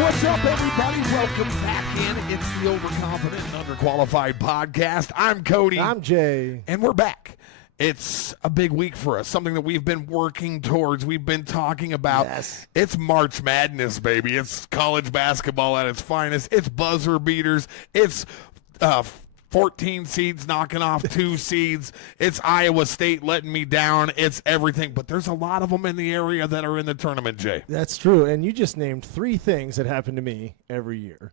What's up, everybody? Welcome back in. It's the Overconfident and Underqualified podcast. I'm Cody. I'm Jay. And we're back. It's a big week for us, something that we've been working towards. We've been talking about. Yes. It's March Madness, baby. It's college basketball at its finest. It's buzzer beaters. It's 14 seeds knocking off 2 seeds. It's Iowa State letting me down. It's everything. But there's a lot of them in the area that are in the tournament, Jay. That's true. And you just named 3 things that happen to me every year.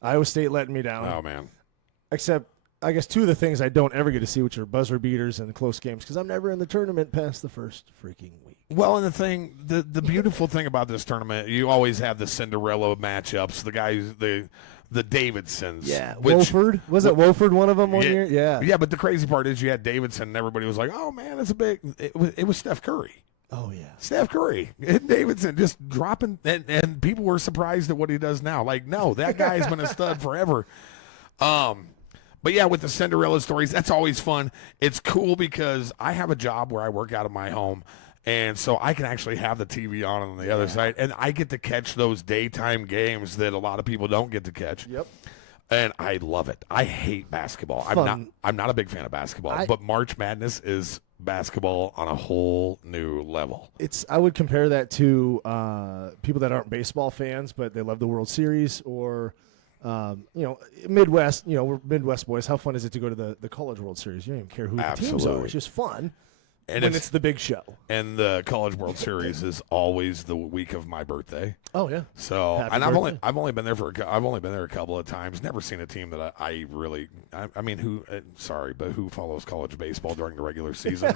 Iowa State letting me down. Oh, man. Except, I guess, 2 of the things I don't ever get to see, which are buzzer beaters and close games, because I'm never in the tournament past the first freaking week. Well, and the beautiful thing about this tournament, you always have the Cinderella matchups, the guys, the Davidsons. Yeah, which, Wofford. Was it Wofford one of them one yeah, year? Yeah. Yeah, but the crazy part is you had Davidson, and everybody was like, oh, man, it's a big – it was Steph Curry. Oh, yeah. Steph Curry and Davidson just dropping, and people were surprised at what he does now. Like, no, that guy's been a stud forever. But yeah, with the Cinderella stories, that's always fun. It's cool because I have a job where I work out of my home, and so I can actually have the TV on the other side, and I get to catch those daytime games that a lot of people don't get to catch. Yep. And I love it. I hate basketball. Fun. I'm not a big fan of basketball, but March Madness is basketball on a whole new level. I would compare that to people that aren't baseball fans, but they love the World Series or Midwest, we're Midwest boys. How fun is it to go to the College World Series? You don't even care who the teams Absolutely. are. It's just fun. And when it's the big show. And the College World Series is always the week of my birthday. Oh yeah. So, Happy and birthday. I've only been there a couple of times. Never seen a team that I really. I mean, who follows college baseball during the regular season?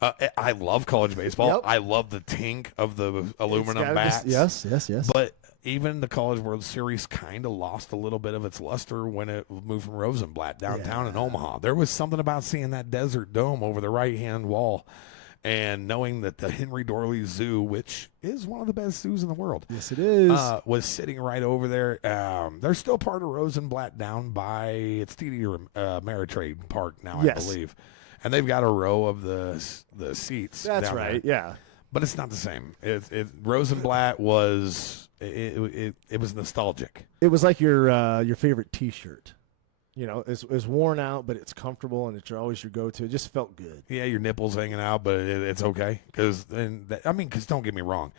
I love college baseball. Yep. I love the tink of the aluminum bats. Yes. But even the College World Series kind of lost a little bit of its luster when it moved from Rosenblatt downtown in Omaha. There was something about seeing that desert dome over the right-hand wall and knowing that the Henry Dorley Zoo, which is one of the best zoos in the world, Yes, it is. was sitting right over there. They're still part of Rosenblatt down by it's TD Ameritrade Park now, Yes. I believe. And they've got a row of the seats. That's down right. there. Yeah. But it's not the same. Rosenblatt was it was nostalgic. It was like your favorite T-shirt. It's worn out, but it's comfortable and it's always your go-to. It just felt good. Yeah, your nipples hanging out, but it's okay because don't get me wrong,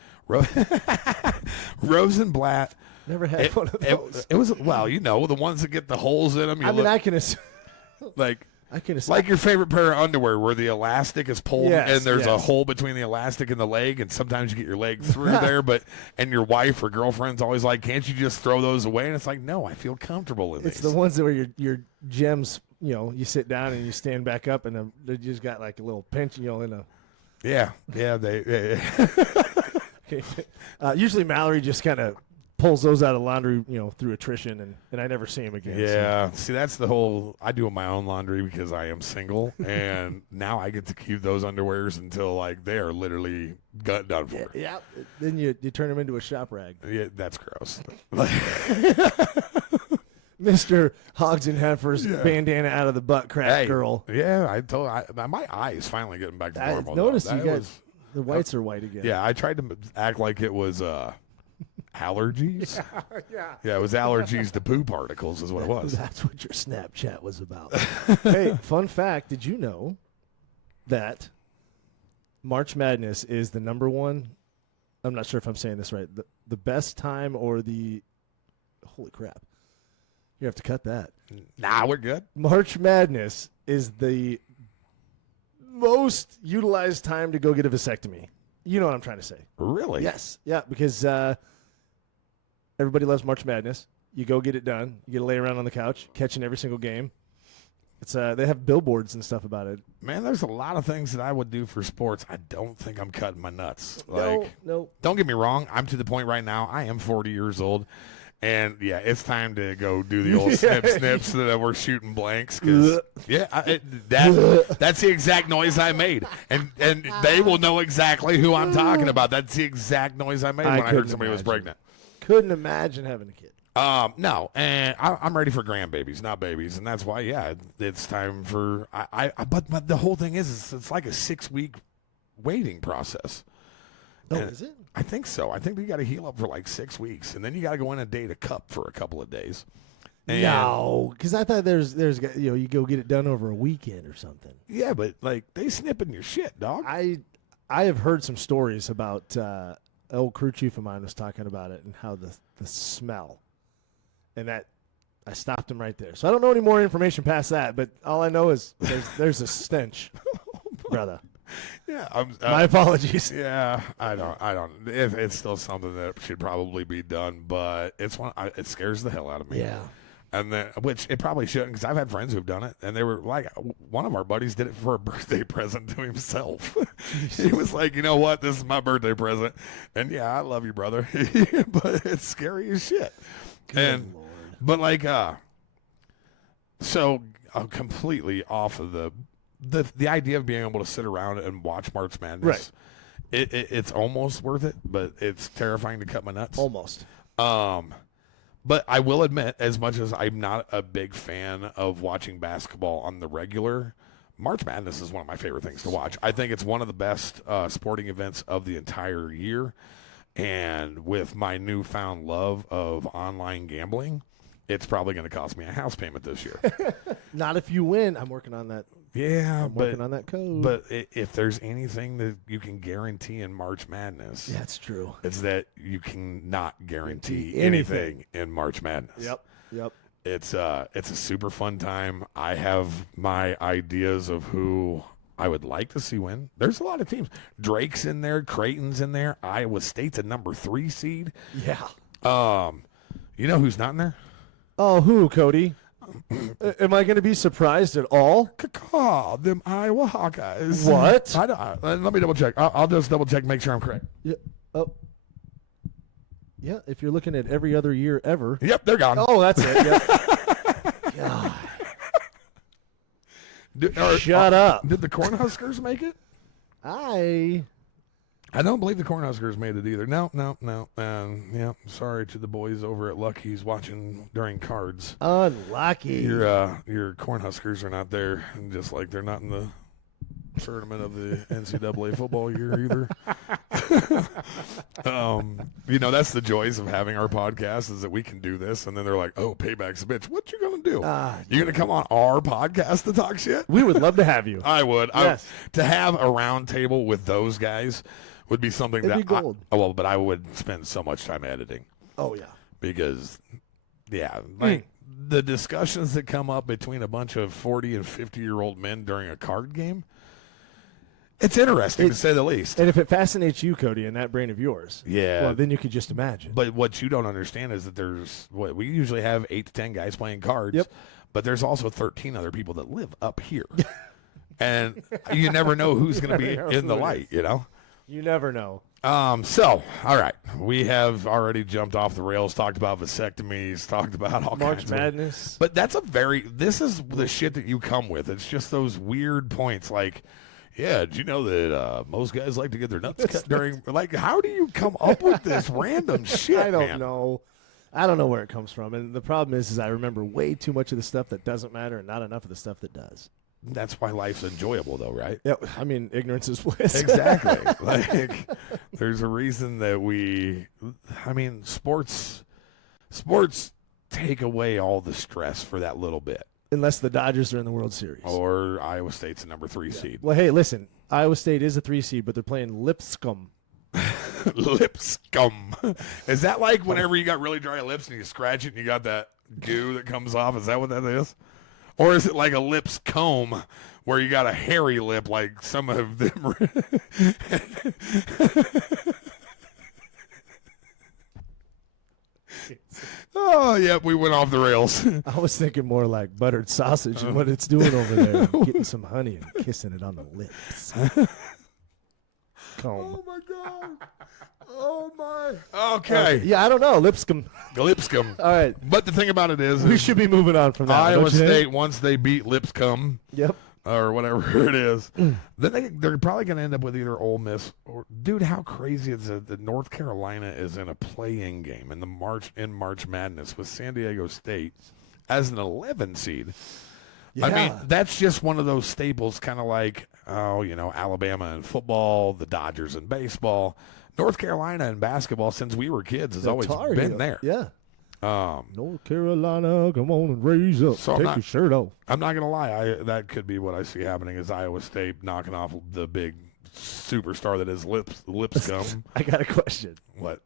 Rosenblatt. Never had one of those. It was the ones that get the holes in them. I can assume. Like your favorite pair of underwear where the elastic is pulled Yes, and there's a yes. hole between the elastic and the leg, and sometimes you get your leg through there, and your wife or girlfriend's always like, can't you just throw those away? And it's like, no, I feel comfortable in It's these. the ones that where your gems, you sit down and you stand back up and they just got like a little pinch, in a. Yeah, Okay. Usually Mallory just kind of pulls those out of laundry, through attrition, and I never see him again. Yeah, see, that's the whole. I do my own laundry because I am single, and now I get to keep those underwears until they are literally done for. Yeah. Then you turn them into a shop rag. Yeah, that's gross. Mr. Hogs and Heifers bandana out of the butt crack girl. Yeah, my eye is finally getting back to normal. Notice though. you got the whites are white again. Yeah, I tried to act like it was allergies. Yeah, it was allergies to poo particles is what it was. That's what your Snapchat was about. Hey, fun fact, did you know that March Madness is the number one, I'm not sure if I'm saying this right, the best time or the, holy crap, you have to cut that. Nah, we're good. March Madness is the most utilized time to go get a vasectomy. You know what I'm trying to say. Really? Yes. Yeah, because everybody loves March Madness. You go get it done. You get to lay around on the couch, catching every single game. It's they have billboards and stuff about it. Man, there's a lot of things that I would do for sports. I don't think I'm cutting my nuts. No. Don't get me wrong. I'm to the point right now. I am 40 years old. And, yeah, it's time to go do the old snip so that we're shooting blanks. Cause, that's the exact noise I made. And they will know exactly who I'm talking about. That's the exact noise I made when I heard somebody was pregnant. Couldn't imagine having a kid. No, and I'm ready for grandbabies, not babies. And that's why, it's time for but the whole thing is it's like a 6-week waiting process. Oh, is it? I think so. I think you got to heal up for like 6 weeks, and then you got to go in and date a cup for a couple of days. And No, because I thought there's you go get it done over a weekend or something. yeah, but like they snipping your shit, dog. I have heard some stories about old crew chief of mine was talking about it and how the smell, and that I stopped him right there. So I don't know any more information past that, but all I know is there's a stench, brother. Yeah, My apologies. yeah, I don't. It's still something that should probably be done, but it scares the hell out of me. Yeah. And then, which it probably shouldn't, because I've had friends who've done it, and they were like, one of our buddies did it for a birthday present to himself. He was like, you know what, this is my birthday present, and yeah, I love you, brother, but it's scary as shit. Good Lord. But like, so completely off of the idea of being able to sit around and watch March Madness. Right. It's almost worth it, but it's terrifying to cut my nuts. Almost. But I will admit, as much as I'm not a big fan of watching basketball on the regular, March Madness is one of my favorite things to watch. I think it's one of the best sporting events of the entire year. And with my newfound love of online gambling, it's probably going to cost me a house payment this year. Not if you win. I'm working on that. Yeah, I'm working on that code. But if there's anything that you can guarantee in March Madness, That's true. it's that you can not guarantee Anything. anything in March Madness. Yep. It's a super fun time. I have my ideas of who I would like to see win. There's a lot of teams. Drake's in there, Creighton's in there, Iowa State's a number 3 seed. Yeah. You know who's not in there? Oh, who, Cody? Am I going to be surprised at all? Caw, them Iowa Hawkeyes. What? I don't, let me double check. I'll just double check, make sure I'm correct. Yeah. Oh. Yeah, if you're looking at every other year ever. Yep, they're gone. Oh, that's it. Yep. God. Shut up. Did the Cornhuskers make it? I don't believe the Cornhuskers made it either. No. Yeah, sorry to the boys over at Lucky's watching during cards. Unlucky. Your Cornhuskers are not there, just like they're not in the tournament of the NCAA football year either. That's the joys of having our podcast is that we can do this, and then they're like, "Oh, payback's a bitch." What you gonna do? You gonna come on our podcast to talk shit? We would love to have you. I would. Yes. To have a round table with those guys would be something It'd be gold. But I would spend so much time editing Oh, yeah. because, the discussions that come up between a bunch of 40 and 50-year-old men during a card game, it's interesting to say the least. And if it fascinates you, Cody, in that brain of yours, Yeah. well, then you could just imagine. But what you don't understand is that we usually have 8 to 10 guys playing cards. Yep. But there's also 13 other people that live up here. And you never know who's going to be in the light, you know? You never know. So, all right. We have already jumped off the rails, talked about vasectomies, talked about all March kinds Madness. But this is the shit that you come with. It's just those weird points like, yeah, did you know that most guys like to get their nuts cut during, like, how do you come up with this random shit, I don't man? know. I don't know where it comes from. And the problem is I remember way too much of the stuff that doesn't matter and not enough of the stuff that does. That's why life's enjoyable, though, right? Yeah, I mean, ignorance is bliss. Exactly. Like, there's a reason that sports take away all the stress for that little bit. Unless the Dodgers are in the World Series. Or Iowa State's a number 3 seed. Well, hey, listen. Iowa State is a 3 seed, but they're playing Lipscomb. Lipscomb. Is that like whenever you got really dry lips and you scratch it and you got that goo that comes off? Is that what that is? Or is it like a lips comb where you got a hairy lip like some of them? Oh, yep, we went off the rails. I was thinking more like buttered sausage and what it's doing over there. Getting some honey and kissing it on the lips. Comb. Oh, my God. Oh, my. Okay. Yeah, I don't know. Lipscomb. Lipscomb. All right. But the thing about it is We should be moving on from that. Iowa don't you think? State, once they beat Lipscomb, Yep. or whatever it is, then they're probably going to end up with either Ole Miss or, dude, how crazy is it that North Carolina is in a play-in game in March Madness with San Diego State as an 11 seed. Yeah. I mean, that's just one of those staples, kind of like, Alabama in football, the Dodgers in baseball. North Carolina in basketball since we were kids has The always Tar been Heel. there. Yeah. Um, North Carolina, come on and raise up. So I'm Take not- your shirt off. I'm not gonna lie. That could be what I see happening is Iowa State knocking off the big superstar that is Lipscomb. I got a question. What?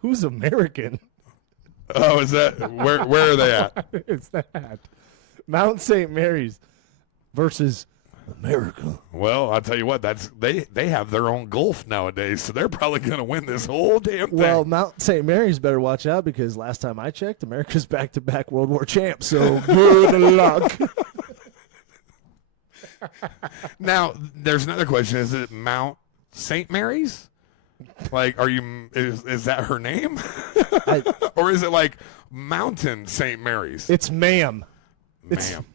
Who's American? Oh, is that where are they at? Is that Mount St. Mary's versus America? Well, I'll tell you what. They have their own Gulf nowadays, so they're probably gonna win this whole damn thing. Well, Mount St. Mary's better watch out because last time I checked, America's back-to-back World War champs. So good luck. Now, there's another question. Is it Mount St. Mary's? Like, is that her name? Or is it like Mountain St. Mary's? It's ma'am. Ma'am.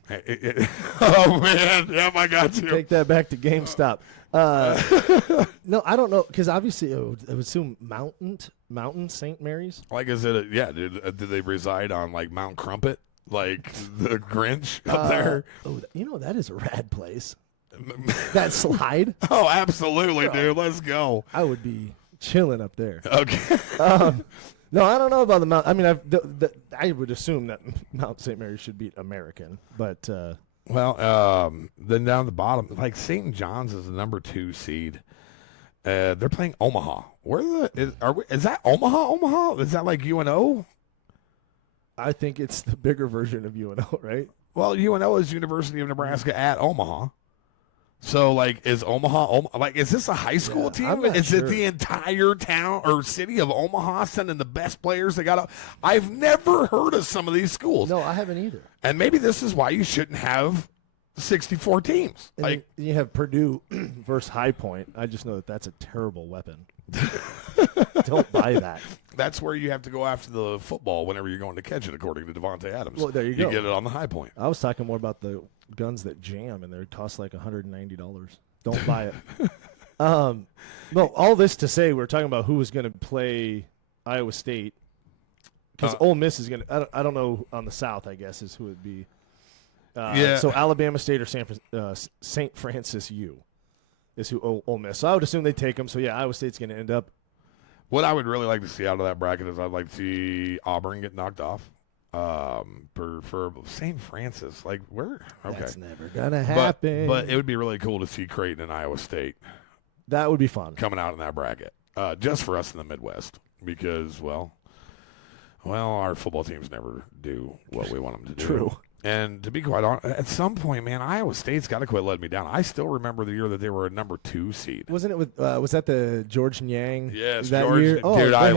Oh, man. Yep, I got you. Take that back to GameStop. No, I don't know because obviously I would assume Mountain St. Mary's. Like, is it, did they reside on, like, Mount Crumpet? Like the Grinch up there? Oh, that is a rad place. That slide. Oh, absolutely, dude. Let's go. I would be chilling up there. Okay. No, I don't know about the Mount. I mean, I would assume that Mount St. Mary's should beat American, but Well, then down the bottom, like St. John's is the number 2 seed. They're playing Omaha. Is that Omaha? Is that like UNO? I think it's the bigger version of UNO, right? Well, UNO is University of Nebraska at Omaha. So, like, is Omaha, like, is this a high school team? I'm not Is sure. it the entire town or city of Omaha sending the best players they got out? I've never heard of some of these schools. No, I haven't either. And maybe this is why you shouldn't have 64 teams. And Like, then you have Purdue versus High Point. I just know that that's a terrible weapon. Don't buy that. that's where you have to go after the football whenever you're going to catch it, according to Devontae Adams. Well, there you go. You get it on the high point. I was talking more about the guns that jam, and they cost like $190. Don't buy it. No, all this to say, we're talking about who was going to play Iowa State because Ole Miss is going to. I don't know on the South. I guess is who it'd be. Yeah. So Alabama State or St. Francis U is who Ole Miss. So I would assume they take them. So yeah, Iowa State's going to end up. What I would really like to see out of that bracket is I'd like to see Auburn get knocked off. For St. Francis, like where? Okay, That's never gonna happen. But it would be really cool to see Creighton and Iowa State that would be fun. coming out in that bracket, just for us in the Midwest, because well, our football teams never do what we want them to do. True. And to be quite honest, at some point, man, Iowa State's got to quit letting me down. I still remember the year that they were a number 2 seed. Wasn't it with? Was that the George Nyang? Yes, that George, year? Oh, dude, go I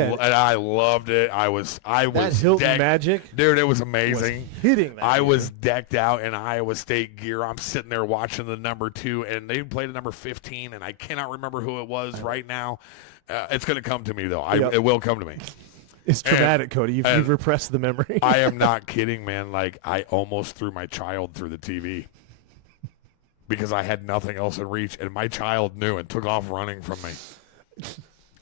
ahead. loved it. I was That Hilton decked- Magic dude. It was was amazing. hitting. That I year. was decked out in Iowa State gear. I'm sitting there watching the number 2, and they played a number 15, and I cannot remember who it was right now. It's going to come to me, though. Yep. It will come to me. It's traumatic, Cody. You've repressed the memory. I am not kidding, man. Like, I almost threw my child through the TV because I had nothing else in reach, and my child knew and took off running from me.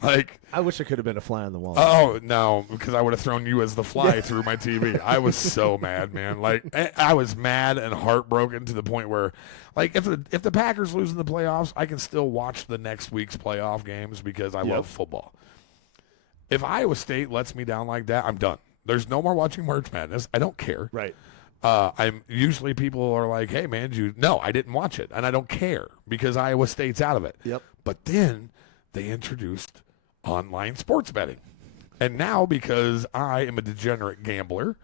Like, I wish I could have been a fly on the wall. oh, no, because I would have thrown you as the fly through my TV. I was so mad, man. Like, I was mad and heartbroken to the point where, like, if the Packers lose in the playoffs, I can still watch the next week's playoff games because I love football. If Iowa State lets me down like that, I'm done. There's no more watching March Madness. I don't care. Right. I'm usually people are like, "Hey, man, no, I didn't watch it, and I don't care because Iowa State's out of it." Yep. But then they introduced online sports betting, and now because I am a degenerate gambler,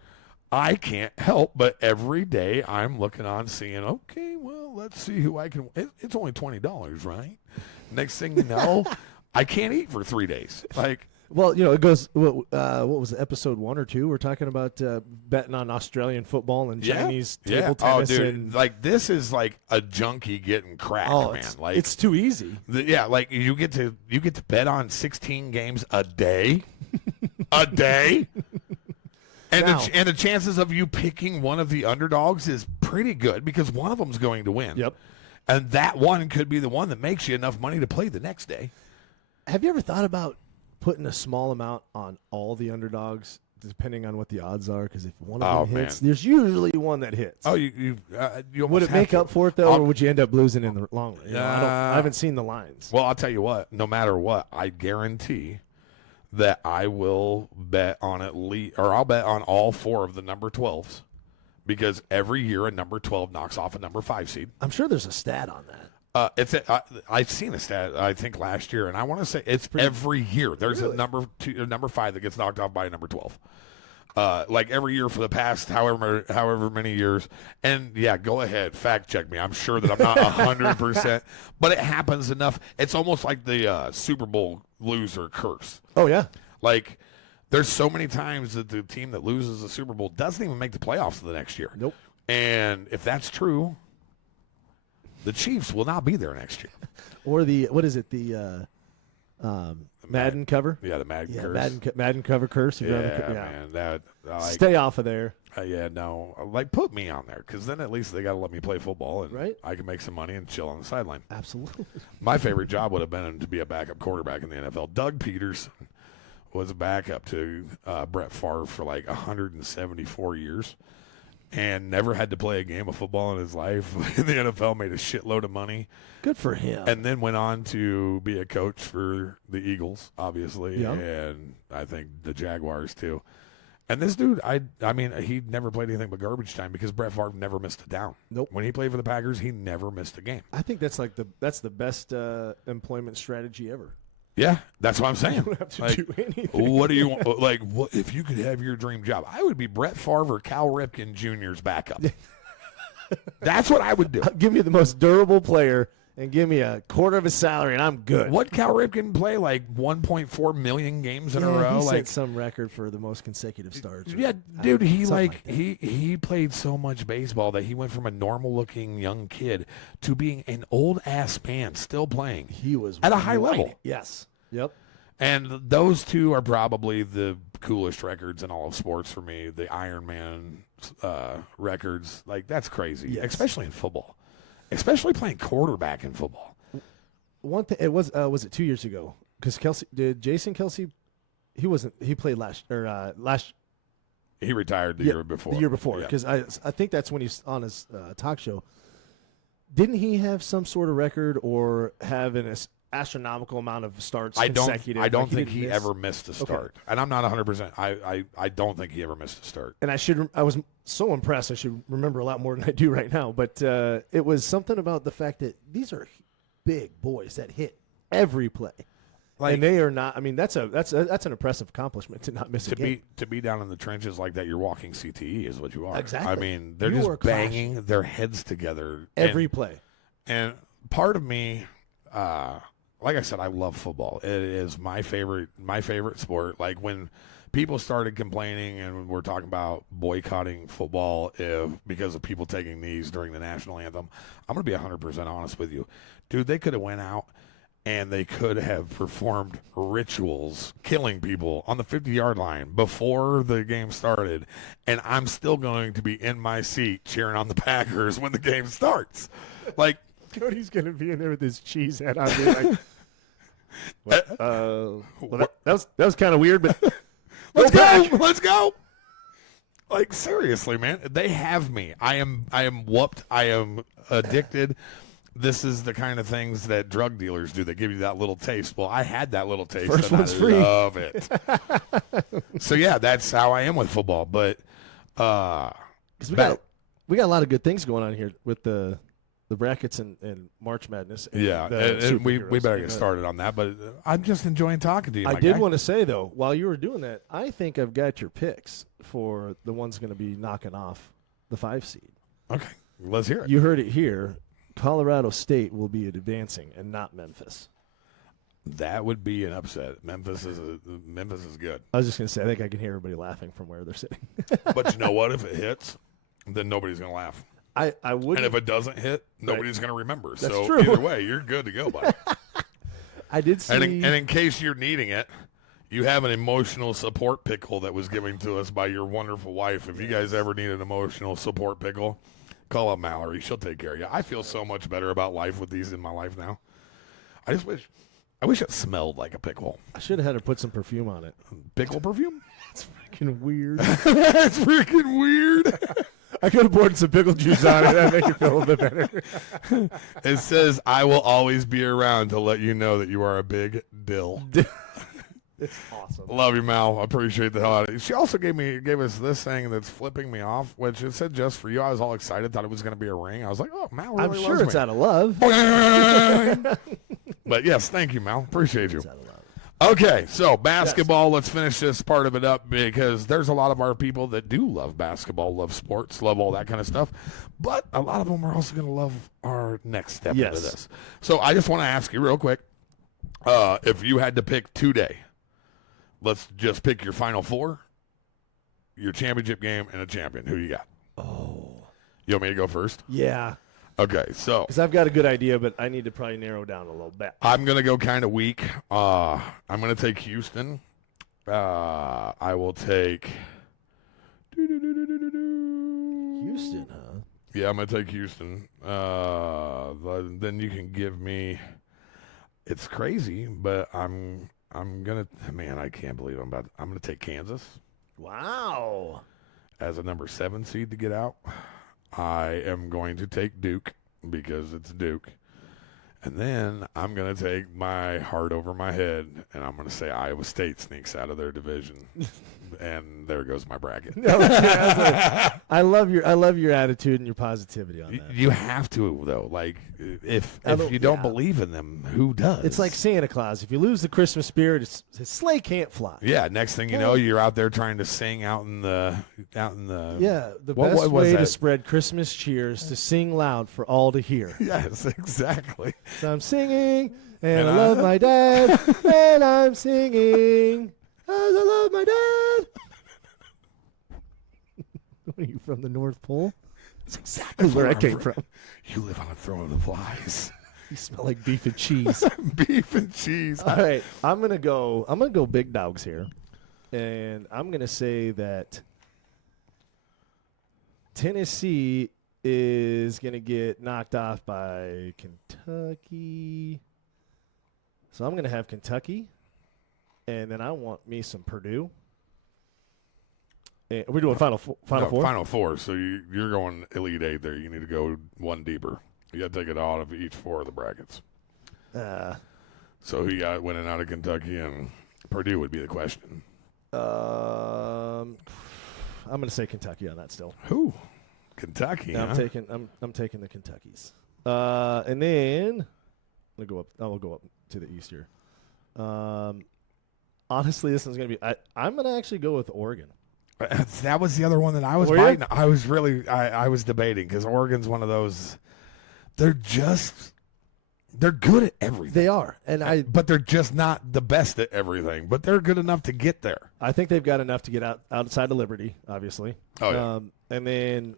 I can't help but every day I'm looking on, seeing, okay, well, let's see who I can. It's only $20, right? Next thing you know, I can't eat for 3 days. Like. Well, it goes. What was it, episode 1 or 2? We're talking about betting on Australian football and Chinese table tennis. Oh, dude, and, like this is like a junkie getting cracked, man. Like it's too easy. like you get to bet on 16 games a day, a day, and Now- and the chances of you picking one of the underdogs is pretty good because one of them's going to win. Yep. And that one could be the one that makes you enough money to play the next day. Have you ever thought about putting a small amount on all the underdogs depending on what the odds are, because if one of them hits, man. there's usually one that hits. Oh, you would almost it make have up to. for it though, or would you end up losing in the long run? I haven't seen the lines. Well, I'll tell you what. No matter what, I guarantee that I will bet on at least, or I'll bet on all 4 of the number 12s, because every year a number 12 knocks off a number 5 seed. I'm sure there's a stat on that. I've seen a stat, I think last year, and I want to say it's every year. There's a number 5 that gets knocked off by a number 12. Like every year for the past however many years. And yeah, go ahead, fact check me. I'm sure that I'm not 100%, but it happens enough. It's almost like the Super Bowl loser curse. Oh yeah, Like there's so many times that the team that loses the Super Bowl doesn't even make the playoffs the next year. Nope. And if that's true, the Chiefs will not be there next year. Or the Madden cover. Yeah, the Madden Yeah, curse. Madden cover curse. Man, that Stay off of there. yeah, no, like put me on there, because then at least they got to let me play football, and Right. I can make some money and chill on the sideline. Absolutely. My favorite job would have been to be a backup quarterback in the NFL. Doug Peterson was a backup to Brett Favre for like 174 years, and never had to play a game of football in his life. In the NFL, made a shitload of money. Good for him. And then went on to be a coach for the Eagles, obviously, Yeah. and I think the Jaguars too. And this dude, I mean, he never played anything but garbage time, because Brett Favre never missed a down. Nope. When he played for the Packers, he never missed a game. I think that's like the best employment strategy ever. Yeah, that's what I'm saying. You don't have to Like, do anything. what do you want? Like, what if you could have your dream job? I would be Brett Favre or Cal Ripken Jr.'s backup. That's what I would do. Give me the most durable player and give me a quarter of his salary, and I'm good. What Cal Ripken play like 1.4 million games in a row? He Like, set some record for the most consecutive starts. yeah, dude, he something like that. he played so much baseball that he went from a normal looking young kid to being an old ass man still playing. He was At a high right. level. Yes. Yep. And those two are probably the coolest records in all of sports for me. The Iron Man records, like that's crazy, Yes. especially in football, especially playing quarterback in football. One thing it was it 2 years ago? Because Jason Kelsey, he played last. He retired the year before. The year before, Yeah. because I think that's when he's on his talk show. Didn't he have some sort of record or have an astronomical amount of starts consecutive? I don't Like think didn't he miss? ever missed a start, and I'm not 100%. I don't think he ever missed a start. And I was so impressed. I should remember a lot more than I do right now. But it was something about the fact that these are big boys that hit every play, Like, and they are not. I mean, that's an impressive accomplishment to not miss a game. to be down in the trenches like that, you're walking CTE is what you are. Exactly. I mean, they're You are just banging their heads together Every play. And part of me, like I said, I love football. It is my favorite sport. Like when people started complaining and we're talking about boycotting football because of people taking knees during the national anthem, I'm going to be 100% honest with you. Dude, they could have went out and they could have performed rituals, killing people on the 50-yard line before the game started, and I'm still going to be in my seat cheering on the Packers when the game starts. Like, Cody's going to be in there with his cheese head on, being like, that was kind of weird, but let's go. Let's go. Like, seriously, man. They have me. I am whooped. I am addicted. This is the kind of things that drug dealers do. They give you that little taste. Well, I had that little taste. First and one's I free. love it. So, yeah, that's how I am with football. But, 'cause we got a lot of good things going on here with the brackets and March Madness. And yeah, the and we superheroes. better get started on that. But I'm just enjoying talking to you, I my did guy. want to say, though, while you were doing that, I think I've got your picks for the ones going to be knocking off the 5 seed. Okay, let's hear it. You heard it here. Colorado State will be advancing and not Memphis. That would be an upset. Memphis is good. I was just going to say, I think I can hear everybody laughing from where they're sitting. But you know what? If it hits, then nobody's going to laugh. I would. And if it doesn't hit, nobody's going to remember. That's so true. either way, you're good to go, buddy. I did see. and in case you're needing it, you have an emotional support pickle that was given to us by your wonderful wife. If you guys ever need an emotional support pickle, call up Mallory. She'll take care of you. I feel so much better about life with these in my life now. I just wish I wish it smelled like a pickle. I should have had her put some perfume on it. Pickle perfume? It's freaking weird. That's freaking weird. I could have poured some pickle juice on it. That'd make it feel a little bit better. It says, I will always be around to let you know that you are a big dill. It's awesome. Love you, Mal. I appreciate the hell out of it. She also gave us this thing that's flipping me off, which it said just for you. I was all excited, thought it was going to be a ring. I was like, oh, Mal really I'm loves sure it's me. out of love. But yes, thank you, Mal. Appreciate you. It's out of love. Okay, so basketball, let's finish this part of it up because there's a lot of our people that do love basketball, love sports, love all that kind of stuff. But a lot of them are also going to love our next step into this. So I just want to ask you real quick, if you had to pick today, let's just pick your Final Four, your championship game, and a champion. Who you got? Oh. You want me to go first? Yeah. Okay, so Because I've got a good idea, but I need to probably narrow down a little bit. I'm going to go kind of weak. I'm going to take Houston. I will take Houston, huh? Yeah, I'm going to take Houston. Then you can give me it's crazy, but I'm going to man, I can't believe I'm going to take Kansas Wow. as a number 7 seed to get out. I am going to take Duke because it's Duke. And then I'm going to take my heart over my head, and I'm going to say Iowa State sneaks out of their division. And there goes my bracket. I love your attitude and your positivity on that. You have to, though. Like, if you don't believe in them, who does? It's like Santa Claus. If you lose the Christmas spirit, his sleigh can't fly. Yeah, next thing you know, you're out there trying to sing out in the Yeah, the best way to spread Christmas cheer is to sing loud for all to hear. Yes, exactly. So I'm singing, and I love my dad, and I'm singing, as I love my dad. What are you, from the North Pole? That's exactly That's where I came from. You live on a throne of the flies. You smell like beef and cheese. Beef and cheese. All right, I'm gonna go big dogs here, and I'm gonna say that Tennessee is gonna get knocked off by Kentucky. So I'm gonna have Kentucky, and then I want me some Purdue. And we're doing Final Four. Final Four. So you're going Elite Eight there. You need to go one deeper. You got to take it out of each 4 of the brackets. So who you got winning out of Kentucky and Purdue would be the question. I'm going to say Kentucky on that still. Who? Kentucky. Yeah, huh? I'm taking the Kentuckys. And then I'll go up to the east here. Honestly, this one's going to be. I'm going to actually go with Oregon. That was the other one that I was biting. I was really I was debating because Oregon's one of those. They're good at everything. They are, but they're just not the best at everything. But they're good enough to get there. I think they've got enough to get outside of Liberty, obviously. Oh yeah. And then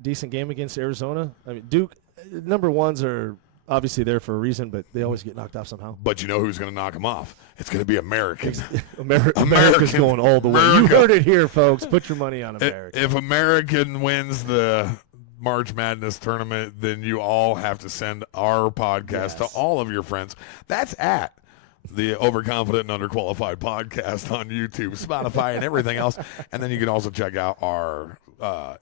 decent game against Arizona. I mean, Duke number ones are obviously there for a reason, but they always get knocked off somehow. But you know who's going to knock them off? It's going to be American. America's going all the way. You heard it here, folks. Put your money on America. If American wins the March Madness tournament, then you all have to send our podcast to all of your friends. That's at the Overconfident and Underqualified podcast on YouTube, Spotify, and everything else. And then you can also check out our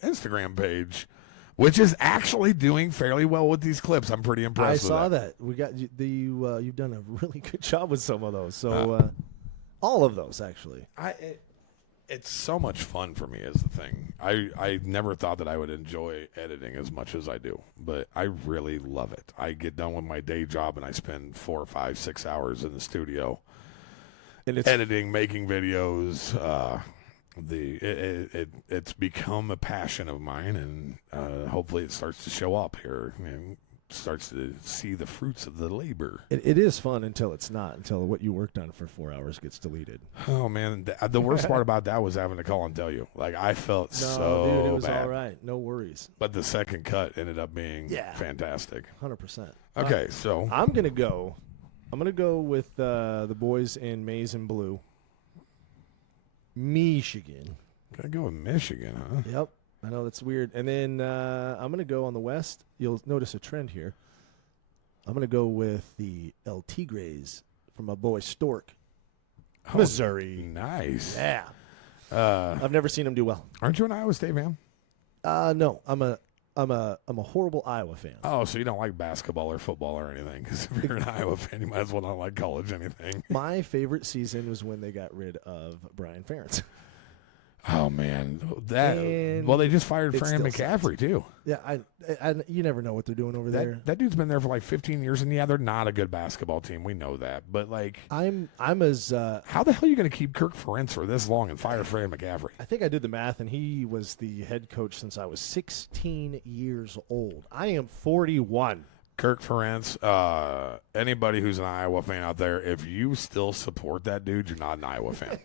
Instagram page, which is actually doing fairly well with these clips. I'm pretty impressed with saw that. We got you've done a really good job with some of those. So all of those, actually. It's so much fun for me is the thing. I never thought that I would enjoy editing as much as I do, but I really love it. I get done with my day job and I spend 4, 5, 6 hours in the studio and it's editing, making videos. It's become a passion of mine, and hopefully it starts to show up here and starts to see the fruits of the labor. It is fun until it's not, until what you worked on for 4 hours gets deleted. Oh man, the worst part about that was having to call and tell you. Like I felt dude, it was bad. all right, no worries. But the second cut ended up being fantastic. 100%. Okay, so I'm gonna go with the boys in maize and blue. Michigan. Gotta go with Michigan, huh? Yep. I know that's weird. And then I'm going to go on the West. You'll notice a trend here. I'm going to go with the El Tigres from my boy Stork, Missouri. Nice. Yeah. I've never seen him do well. Aren't you an Iowa State fan? No, I'm a horrible Iowa fan. Oh, so you don't like basketball or football or anything? Because if you're an Iowa fan, you might as well not like college anything. My favorite season was when they got rid of Brian Ferentz. Oh man, And well, they just fired it Fran still McCaffrey too. Yeah, you never know what they're doing over there. That dude's been there for like 15 years, and yeah, they're not a good basketball team. We know that, but like, I'm as how the hell are you going to keep Kirk Ferentz for this long and fire Fran McCaffrey? I think I did the math, and he was the head coach since I was 16 years old. I am 41. Kirk Ferentz, anybody who's an Iowa fan out there, if you still support that dude, you're not an Iowa fan.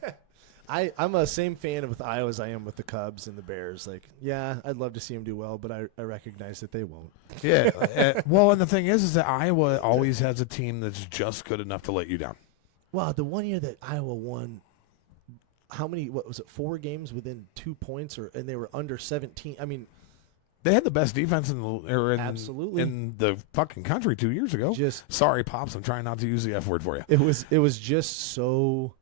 I'm a same fan with Iowa as I am with the Cubs and the Bears. Like, yeah, I'd love to see them do well, but I recognize that they won't. Yeah. Well, and the thing is that Iowa always has a team that's just good enough to let you down. Wow, the one year that Iowa won, how many? What was it? 4 games within 2 points, and they were under 17. I mean, they had the best defense absolutely in the fucking country 2 years ago. Just sorry, pops. I'm trying not to use the F word for you. It was just so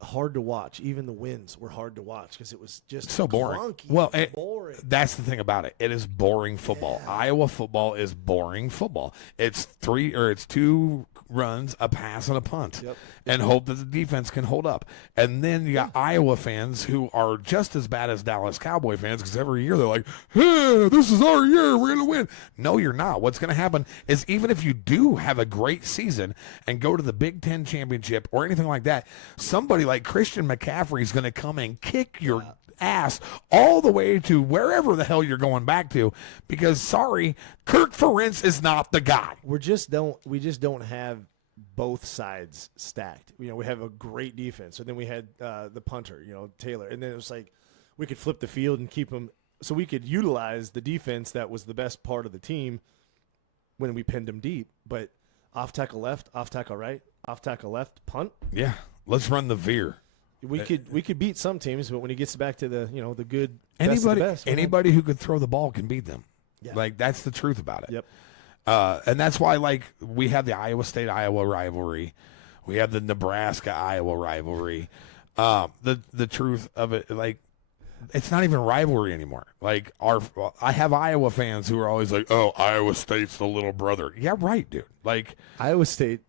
hard to watch. Even the wins were hard to watch because it was just so boring. Clunky, well, boring. That's the thing about it. It is boring football. Yeah. Iowa football is boring football. It's 2 runs, a pass, and a punt, and hope that the defense can hold up. And then you got Iowa fans who are just as bad as Dallas Cowboy fans because every year they're like, hey, this is our year. We're going to win. No, you're not. What's going to happen is even if you do have a great season and go to the Big Ten championship or anything like that, somebody like Christian McCaffrey is going to come and kick your ass all the way to wherever the hell you're going back to because sorry, Kirk Ferentz is not the guy. We just don't have both sides stacked. You know, we have a great defense, and then we had the punter, Taylor, and then it was like we could flip the field and keep him so we could utilize the defense that was the best part of the team when we pinned him deep. But off tackle left, off tackle right, off tackle left, punt. Yeah, let's run the veer. We could beat some teams, but when he gets back to the the good best of the best, anybody who could throw the ball can beat them. Yeah. Like that's the truth about it. Yep. And that's why like we have the Iowa State-Iowa rivalry, we have the Nebraska-Iowa rivalry. The truth of it, like it's not even rivalry anymore. Like I have Iowa fans who are always like, "Oh, Iowa State's the little brother." Yeah, right, dude. Like Iowa State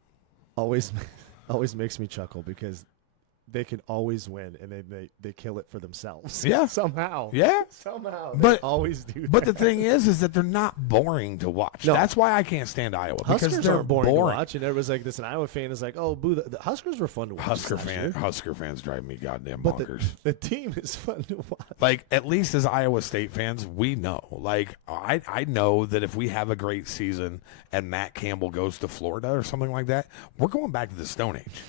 always makes me chuckle because they can always win, and they kill it for themselves. Yeah, somehow. Yeah, somehow. But they always do. But that. the thing is that they're not boring to watch. No. That's why I can't stand Iowa Huskers because they're aren't boring to watch. And everyone's like, this an Iowa fan is like, oh, boo. The Huskers were fun to watch. Husker fans drive me goddamn but bonkers. The team is fun to watch. Like at least as Iowa State fans, we know. Like I know that if we have a great season and Matt Campbell goes to Florida or something like that, we're going back to the Stone Age.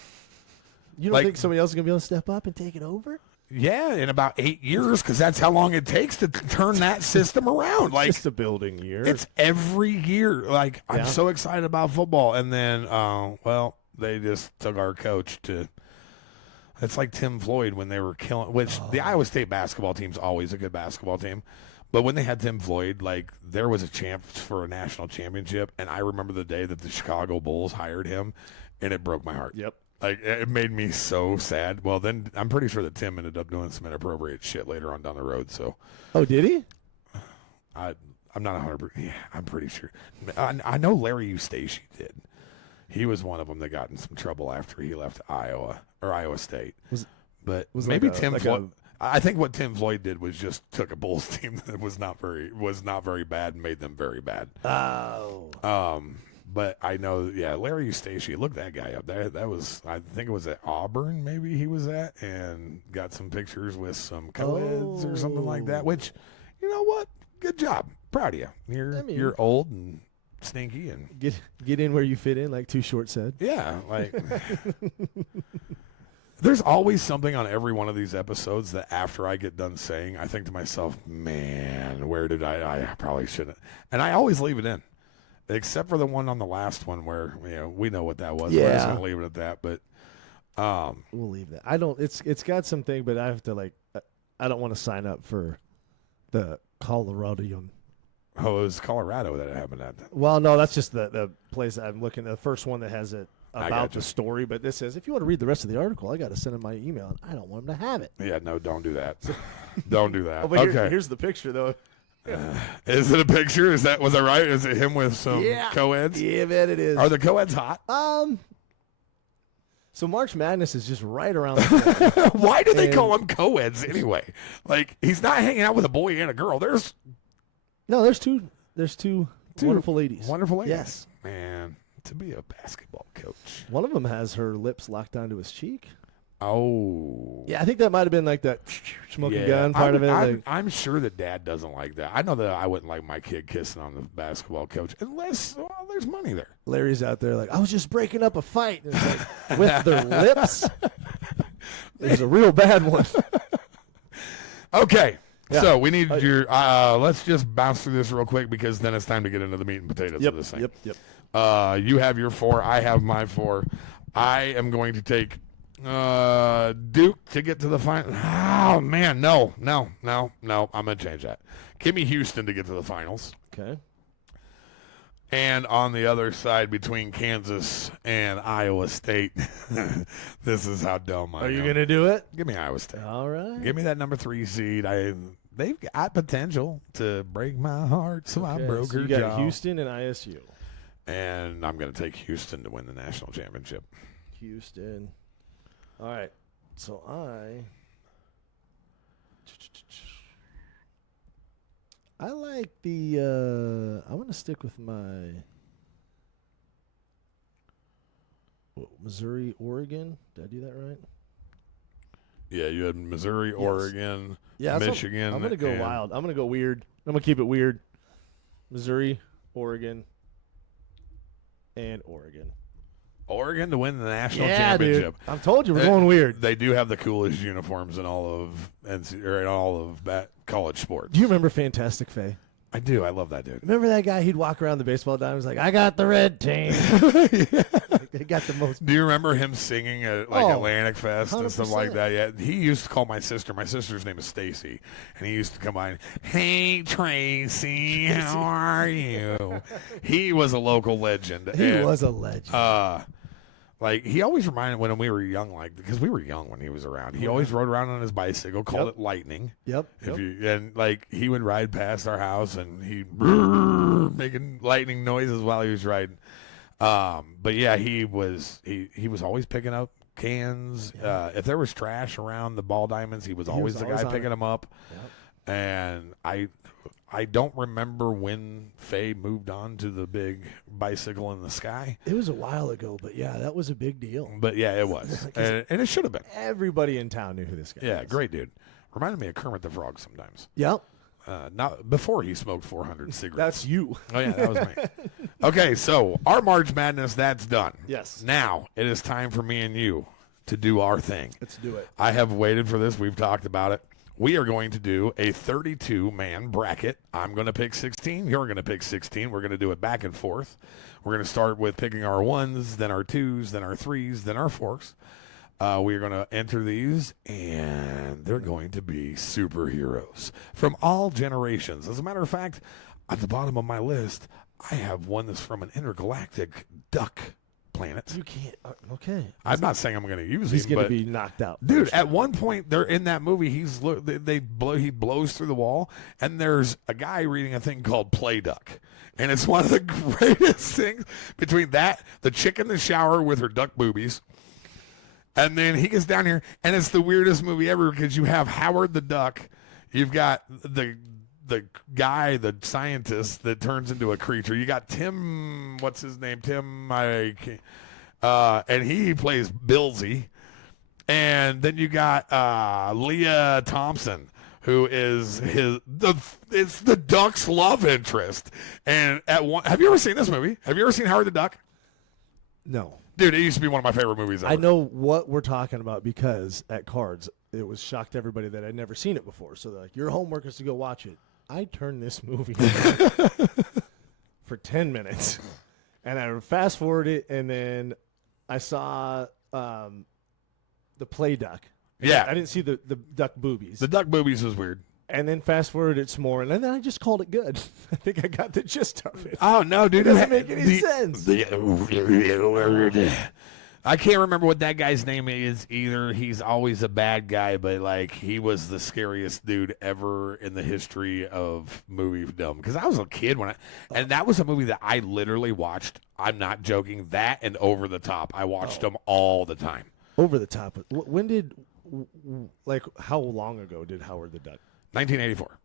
You don't think somebody else is going to be able to step up and take it over? Yeah, in about 8 years, because that's how long it takes to turn that system around. Like just a building year. It's every year. Like I'm so excited about football, and then, they just took our coach to. It's like Tim Floyd when they were killing. Which the Iowa State basketball team's always a good basketball team, but when they had Tim Floyd, like there was a chance for a national championship, and I remember the day that the Chicago Bulls hired him, and it broke my heart. Yep. Like, it made me so sad. Well, then I'm pretty sure that Tim ended up doing some inappropriate shit later on down the road. So, oh, did he? I'm not 100%. Yeah, I'm pretty sure. I know Larry Eustace did. He was one of them that got in some trouble after he left Iowa or Iowa State. But maybe like Tim Floyd. I think what Tim Floyd did was just took a Bulls team that was not very bad and made them very bad. Oh. But I know, Larry Eustace, look that guy up. That was, I think it was at Auburn, maybe he was at, and got some pictures with some co-eds or something like that. Which, you know what? Good job. Proud of you. You're old and stinky and get in where you fit in, like Too Short said. Yeah, like there's always something on every one of these episodes that after I get done saying, I think to myself, man, where did I probably shouldn't. And I always leave it in. Except for the one on the last one where we know what that was. Yeah. We're just gonna leave it at that. But we'll leave that. I don't. It's got something, but I have to I don't want to sign up for the Colorado. Oh, it was Colorado that it happened at. Well, no, that's just the place I'm looking. The first one that has it I about gotcha. the story, but this says if you want to read the rest of the article, I got to send him my email, and I don't want him to have it. Yeah, no, don't do that. Don't do that. Oh, but Okay. here's the picture, though. Is it a picture? Was that right? Is it him with some co-eds? Yeah, man, it is. Are the co-eds hot? So March Madness is just right around the corner. Why do they call him co-eds anyway? Like, he's not hanging out with a boy and a girl. There's There's two wonderful ladies. wonderful ladies. Yes. Man, to be a basketball coach. One of them has her lips locked onto his cheek. Oh. Yeah, I think that might have been like that smoking gun part of it. I'm sure that Dad doesn't like that. I know that I wouldn't like my kid kissing on the basketball coach unless there's money there. Larry's out there like, I was just breaking up a fight. And it's like, with their lips? It was a real bad one. Okay. Yeah. So we need your let's just bounce through this real quick because then it's time to get into the meat and potatoes of this thing. Yep. You have your 4. I have my 4. I am going to take Duke to get to the final. Oh, man. No. I'm going to change that. Give me Houston to get to the finals. Okay. And on the other side, between Kansas and Iowa State, this is how dumb I am. Are you going to do it? Give me Iowa State. All right. Give me that number 3 seed. They've got potential to break my heart, so I broke her you got jaw. Houston and ISU. And I'm going to take Houston to win the national championship. Houston. All right. So I like the I'm going to stick with my Missouri, Oregon. Did I do that right? Yeah, you had Missouri, Oregon, Michigan. I'm going to go wild. I'm going to go weird. I'm going to keep it weird. Missouri, Oregon, and Oregon. Oregon to win the national Yeah, championship. dude. I told you we're going weird. They do have the coolest uniforms in all of college sports. Do you remember Fantastic Faye? I do. I love that dude. Remember that guy? He'd walk around the baseball diamond. He's like, I got the red team. They got the most. Do you remember him singing at Atlantic Fest and stuff like 100%. that? Yeah, he used to call my sister. My sister's name is Stacy, and he used to come by and, hey Tracy, how are you? He was a local legend. He was a legend. Like, he always reminded when we were young, because we were young when he was around. He always rode around on his bicycle, called it Lightning. Yep. He would ride past our house and he making lightning noises while he was riding. But yeah, he was always picking up cans. If there was trash around the ball diamonds, he was always the guy picking them up. Yep. And I don't remember when Faye moved on to the big bicycle in the sky. It was a while ago, but yeah, that was a big deal. But yeah, it was. and it should have been. Everybody in town knew who this guy was. Yeah, great dude. Reminded me of Kermit the Frog sometimes. Yep. Not before he smoked 400 cigarettes. That's you. Oh, yeah, that was me. Okay, so our March Madness, that's done. Yes. Now it is time for me and you to do our thing. Let's do it. I have waited for this. We've talked about it. We are going to do a 32-man bracket. I'm going to pick 16. You're going to pick 16. We're going to do it back and forth. We're going to start with picking our 1s, then our 2s, then our 3s, then our 4s. We are going to enter these, and they're going to be superheroes from all generations. As a matter of fact, at the bottom of my list, I have one that's from an intergalactic duck planet. You can't. Okay. I'm not saying I'm going to use He's him, going but to be knocked out. dude, at one point they're in that movie. He blows through the wall, and there's a guy reading a thing called Play Duck, and it's one of the greatest things between that, the chick in the shower with her duck boobies, and then he gets down here, and it's the weirdest movie ever because you have Howard the Duck, you've got the guy, the scientist that turns into a creature. You got Tim, what's his name? And he plays Billsy. And then you got Leah Thompson, who is it's the Duck's love interest. And have you ever seen this movie? Have you ever seen Howard the Duck? No. Dude, it used to be one of my favorite movies ever. I know what we're talking about because at Cards, it was shocked everybody that I'd never seen it before. So they're like, your homework is to go watch it. I turned this movie on for 10 minutes, and I fast forwarded it, and then I saw the Play Duck. Yeah. I didn't see the duck boobies. The duck boobies was weird. And then fast forward, it's more, and then I just called it good. I think I got the gist of it. Oh no, dude! It doesn't make any sense. I can't remember what that guy's name is either. He's always a bad guy, but like he was the scariest dude ever in the history of moviedom. Because I was a kid and that was a movie that I literally watched. I'm not joking. That and Over the Top, I watched them all the time. Over the Top. When did, like, how long ago did Howard the Duck? 1984.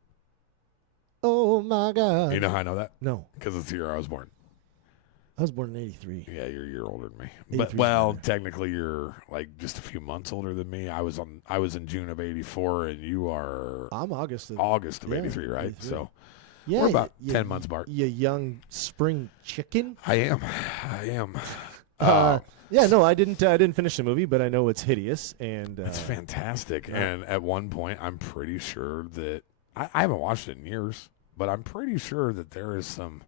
Oh my God! You know how I know that? No, Because it's the year I was born. I was born in '83. Yeah, you're a year older than me. 83's But well, better. technically you're like just a few months older than me. I was in June of '84, and you are I'm August of '83, right? 83. So Yeah, we're about you- 10 months apart. You young spring chicken. I am. Yeah, no, I didn't finish the movie, but I know it's hideous and It's fantastic. yeah. And at one point, I'm pretty sure that I haven't watched it in years, but I'm pretty sure that there is some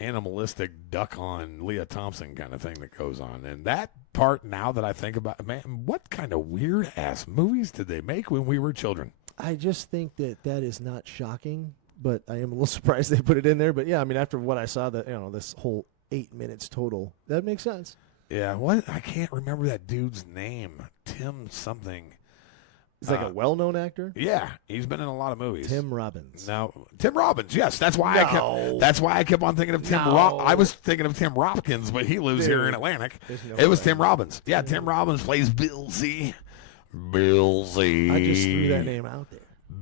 animalistic duck on Leah Thompson kind of thing that goes on. And that part, now that I think about it, man, what kind of weird ass movies did they make when we were children? I just think that is not shocking, but I am a little surprised they put it in there. But yeah, I mean, after what I saw, this whole 8 minutes total, that makes sense. Yeah, what? I can't remember that dude's name. Tim something. He's like a well-known actor. Yeah, he's been in a lot of movies. Tim Robbins. No, Tim Robbins. Yes, that's why No. I kept on thinking of Tim. No. I was thinking of Tim Hopkins, but he lives here in Dude, Atlantic. there's no It was way. Tim Robbins. Yeah, Tim Robbins plays Bill Z. Bill Z. I just threw that name out there.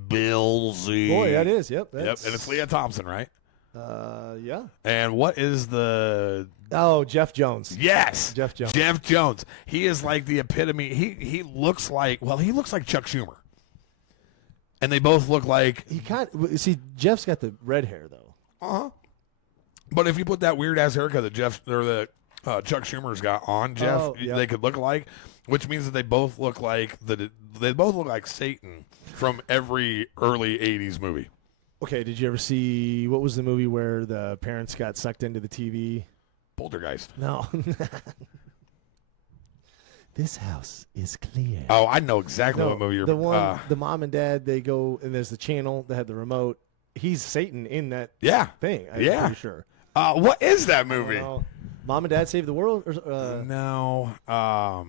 Bill Z. Boy, that is. Yep. Yep, and it's Leah Thompson, right? Yeah. And what is the? Oh, Jeff Jones. Yes, Jeff Jones. Jeff Jones. He is like the epitome. He looks like Chuck Schumer. And they both look like He see Jeff's got the red hair though. But if you put that weird ass haircut that Chuck Schumer's got on Jeff, yeah. they could look alike, which means that they both look like Satan from every early '80s movie. Okay, did you ever see what was the movie where the parents got sucked into the TV? Poltergeist. No. This house is clear. Oh, I know exactly what movie you're. The one, the mom and dad, they go and there's the channel that had the remote. He's Satan in that yeah. thing. I'm Yeah. pretty sure. What is that I don't movie? know. Mom and Dad Save the World? No. Oh,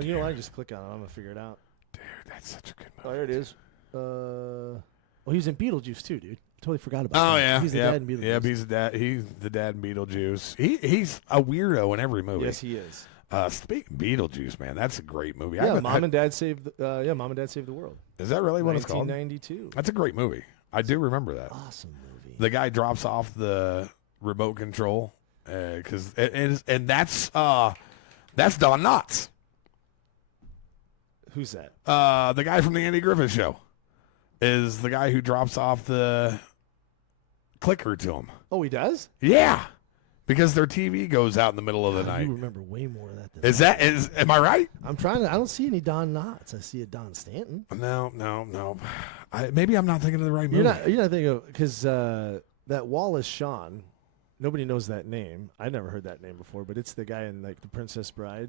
you know what? I just click on it. I'm gonna figure it out. Dude, that's such a good Oh, movie. there it is. He was in Beetlejuice too, dude. Totally forgot about that. Oh yeah, He's the yep. dad in Beetlejuice. Yep, he's the dad. He's the dad in Beetlejuice. He's a weirdo in every movie. Yes, he is. Speaking of Beetlejuice, man, that's a great movie. Yeah, Mom and Dad Saved the World. Is that really what it's called? 1992. That's a great movie. I do remember that. Awesome movie. The guy drops off the remote control because that's Don Knotts, Who's that? the guy from the Andy Griffith Show, is the guy who drops off the clicker to him. Oh, he does? Yeah, because their TV goes out in the middle of the night. You remember way more of that than Am I right? I'm trying to. I don't see any Don Knotts. I see a Don Stanton. No. Maybe I'm not thinking of the right movie. You're not thinking of because that Wallace Shawn. Nobody knows that name. I never heard that name before, but it's the guy in like The Princess Bride.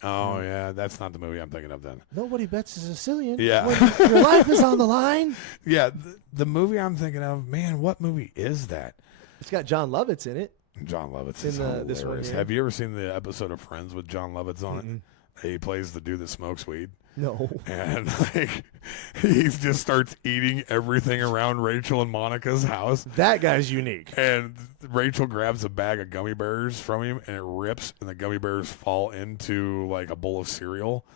Oh yeah, that's not the movie I'm thinking of then. Nobody bets a Sicilian. Yeah. When your life is on the line. Yeah, the movie I'm thinking of, man, what movie is that? It's got John Lovitz in it. John Lovitz In is this one hilarious. here. Have you ever seen the episode of Friends with John Lovitz on it? He plays the dude that smokes weed. No. And like he just starts eating everything around Rachel and Monica's house. That guy's unique. And Rachel grabs a bag of gummy bears from him and it rips and the gummy bears fall into like a bowl of cereal.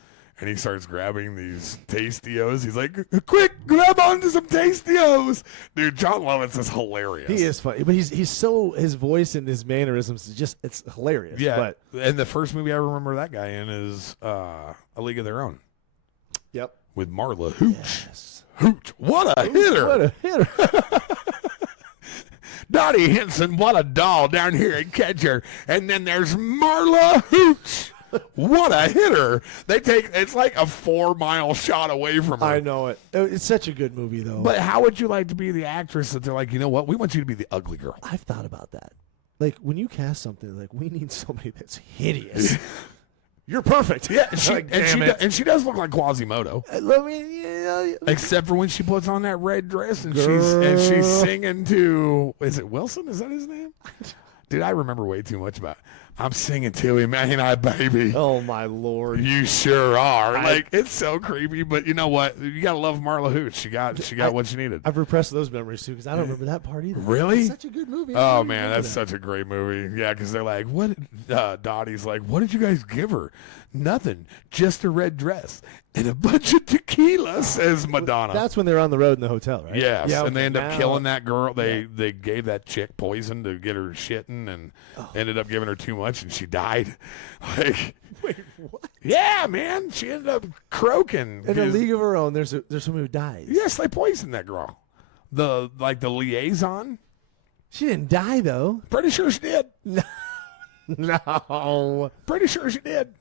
And he starts grabbing these Tastios. He's like, quick, grab onto some Tastios. Dude, John Lovitz is hilarious. He is funny, but he's so his voice and his mannerisms is just it's hilarious. Yeah. But And the first movie I remember that guy in is A League of Their Own yep. with Marla Hooch. Hooch, what a hitter. What a hitter. Dottie Henson, what a doll down here at catcher. And then there's Marla Hooch. What a hitter. It's like a 4-mile shot away from her. I know it. It's such a good movie though. But how would you like to be the actress that they're like, you know what? We want you to be the ugly girl. I've thought about that. Like when you cast something, like we need somebody that's hideous. You're perfect. Yeah, she, Like, and, damn she it. and she does look like Quasimodo. Let me, you know, Except for when she puts on that red dress and Girl. she's singing to, is it Wilson? Is that his name? Dude, I remember way too much about it. I'm singing to him, ain't I, baby? oh my Lord. You sure are. Like, it's so creepy, but you know what? You gotta love Marla Hooch. She got what she needed. I've repressed those memories too because I don't remember that part either. Really? It's such a good movie. I Oh don't man, remember that's that. such a great movie. Yeah, because they're like, what? Dottie's like, what did you guys give her? Nothing, just a red dress and a bunch of tequila, says Madonna. That's when they're on the road in the hotel, right? Yes, Yeah, and they okay, end up now- killing that girl. They gave that chick poison to get her shitting, and ended up giving her too much, and she died. Like, Wait, what? yeah, man, she ended up croaking. In a 'cause- league of her own, there's someone who dies. yes, they poisoned that girl. The liaison. She didn't die though. Pretty sure she did. No. Pretty sure she did.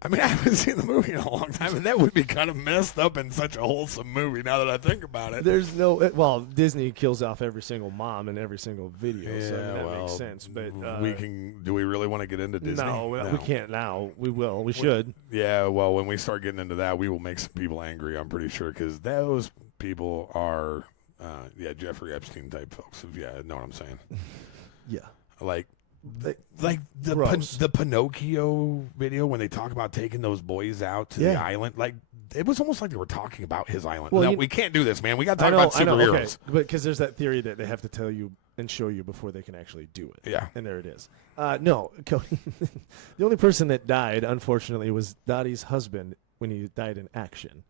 I mean, I haven't seen the movie in a long time, and that would be kind of messed up in such a wholesome movie. Now that I think about it, There's no. Well, Disney kills off every single mom in every single video, so I mean, Yeah, that well, makes sense. But we can. Do we really want to get into Disney? No, we can't now. We will. We should. Yeah, well, when we start getting into that, we will make some people angry. I'm pretty sure because those people are, Jeffrey Epstein type folks. Yeah, know what I'm saying? Yeah. Like the Gross. the Pinocchio video when they talk about taking those boys out to the Yeah. island. Like it was almost like they were talking about his island. Well, no, you- we can't do this, man. We got to I talk know. about I know. superheroes. Okay. But because there's that theory that they have to tell you and show you before they can actually do it. Yeah. And there it is. No, Cody. The only person that died, unfortunately, was Dottie's husband when he died in action.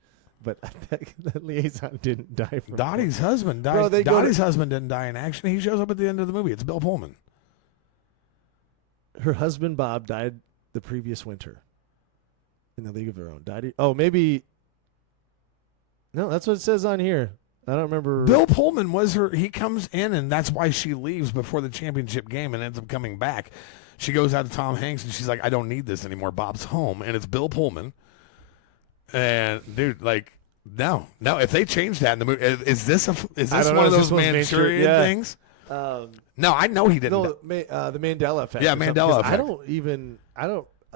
But that liaison didn't die from Dottie's husband died. Bro, they go to- Dottie's husband didn't die in action. He shows up at the end of the movie. It's Bill Pullman. Her husband Bob died the previous winter in the League of Their Own. Maybe. No, that's what it says on here. I don't remember. Bill Pullman was her. He comes in, and that's why she leaves before the championship game and ends up coming back. She goes out to Tom Hanks, and she's like, I don't need this anymore. Bob's home, and it's Bill Pullman. And, dude, like, no. If they change that in the movie, is this I one don't know. of Is those this one Manchurian yeah. things? Um, No, I know he didn't. no, the Mandela effect. Yeah, or something, Mandela 'cause effect.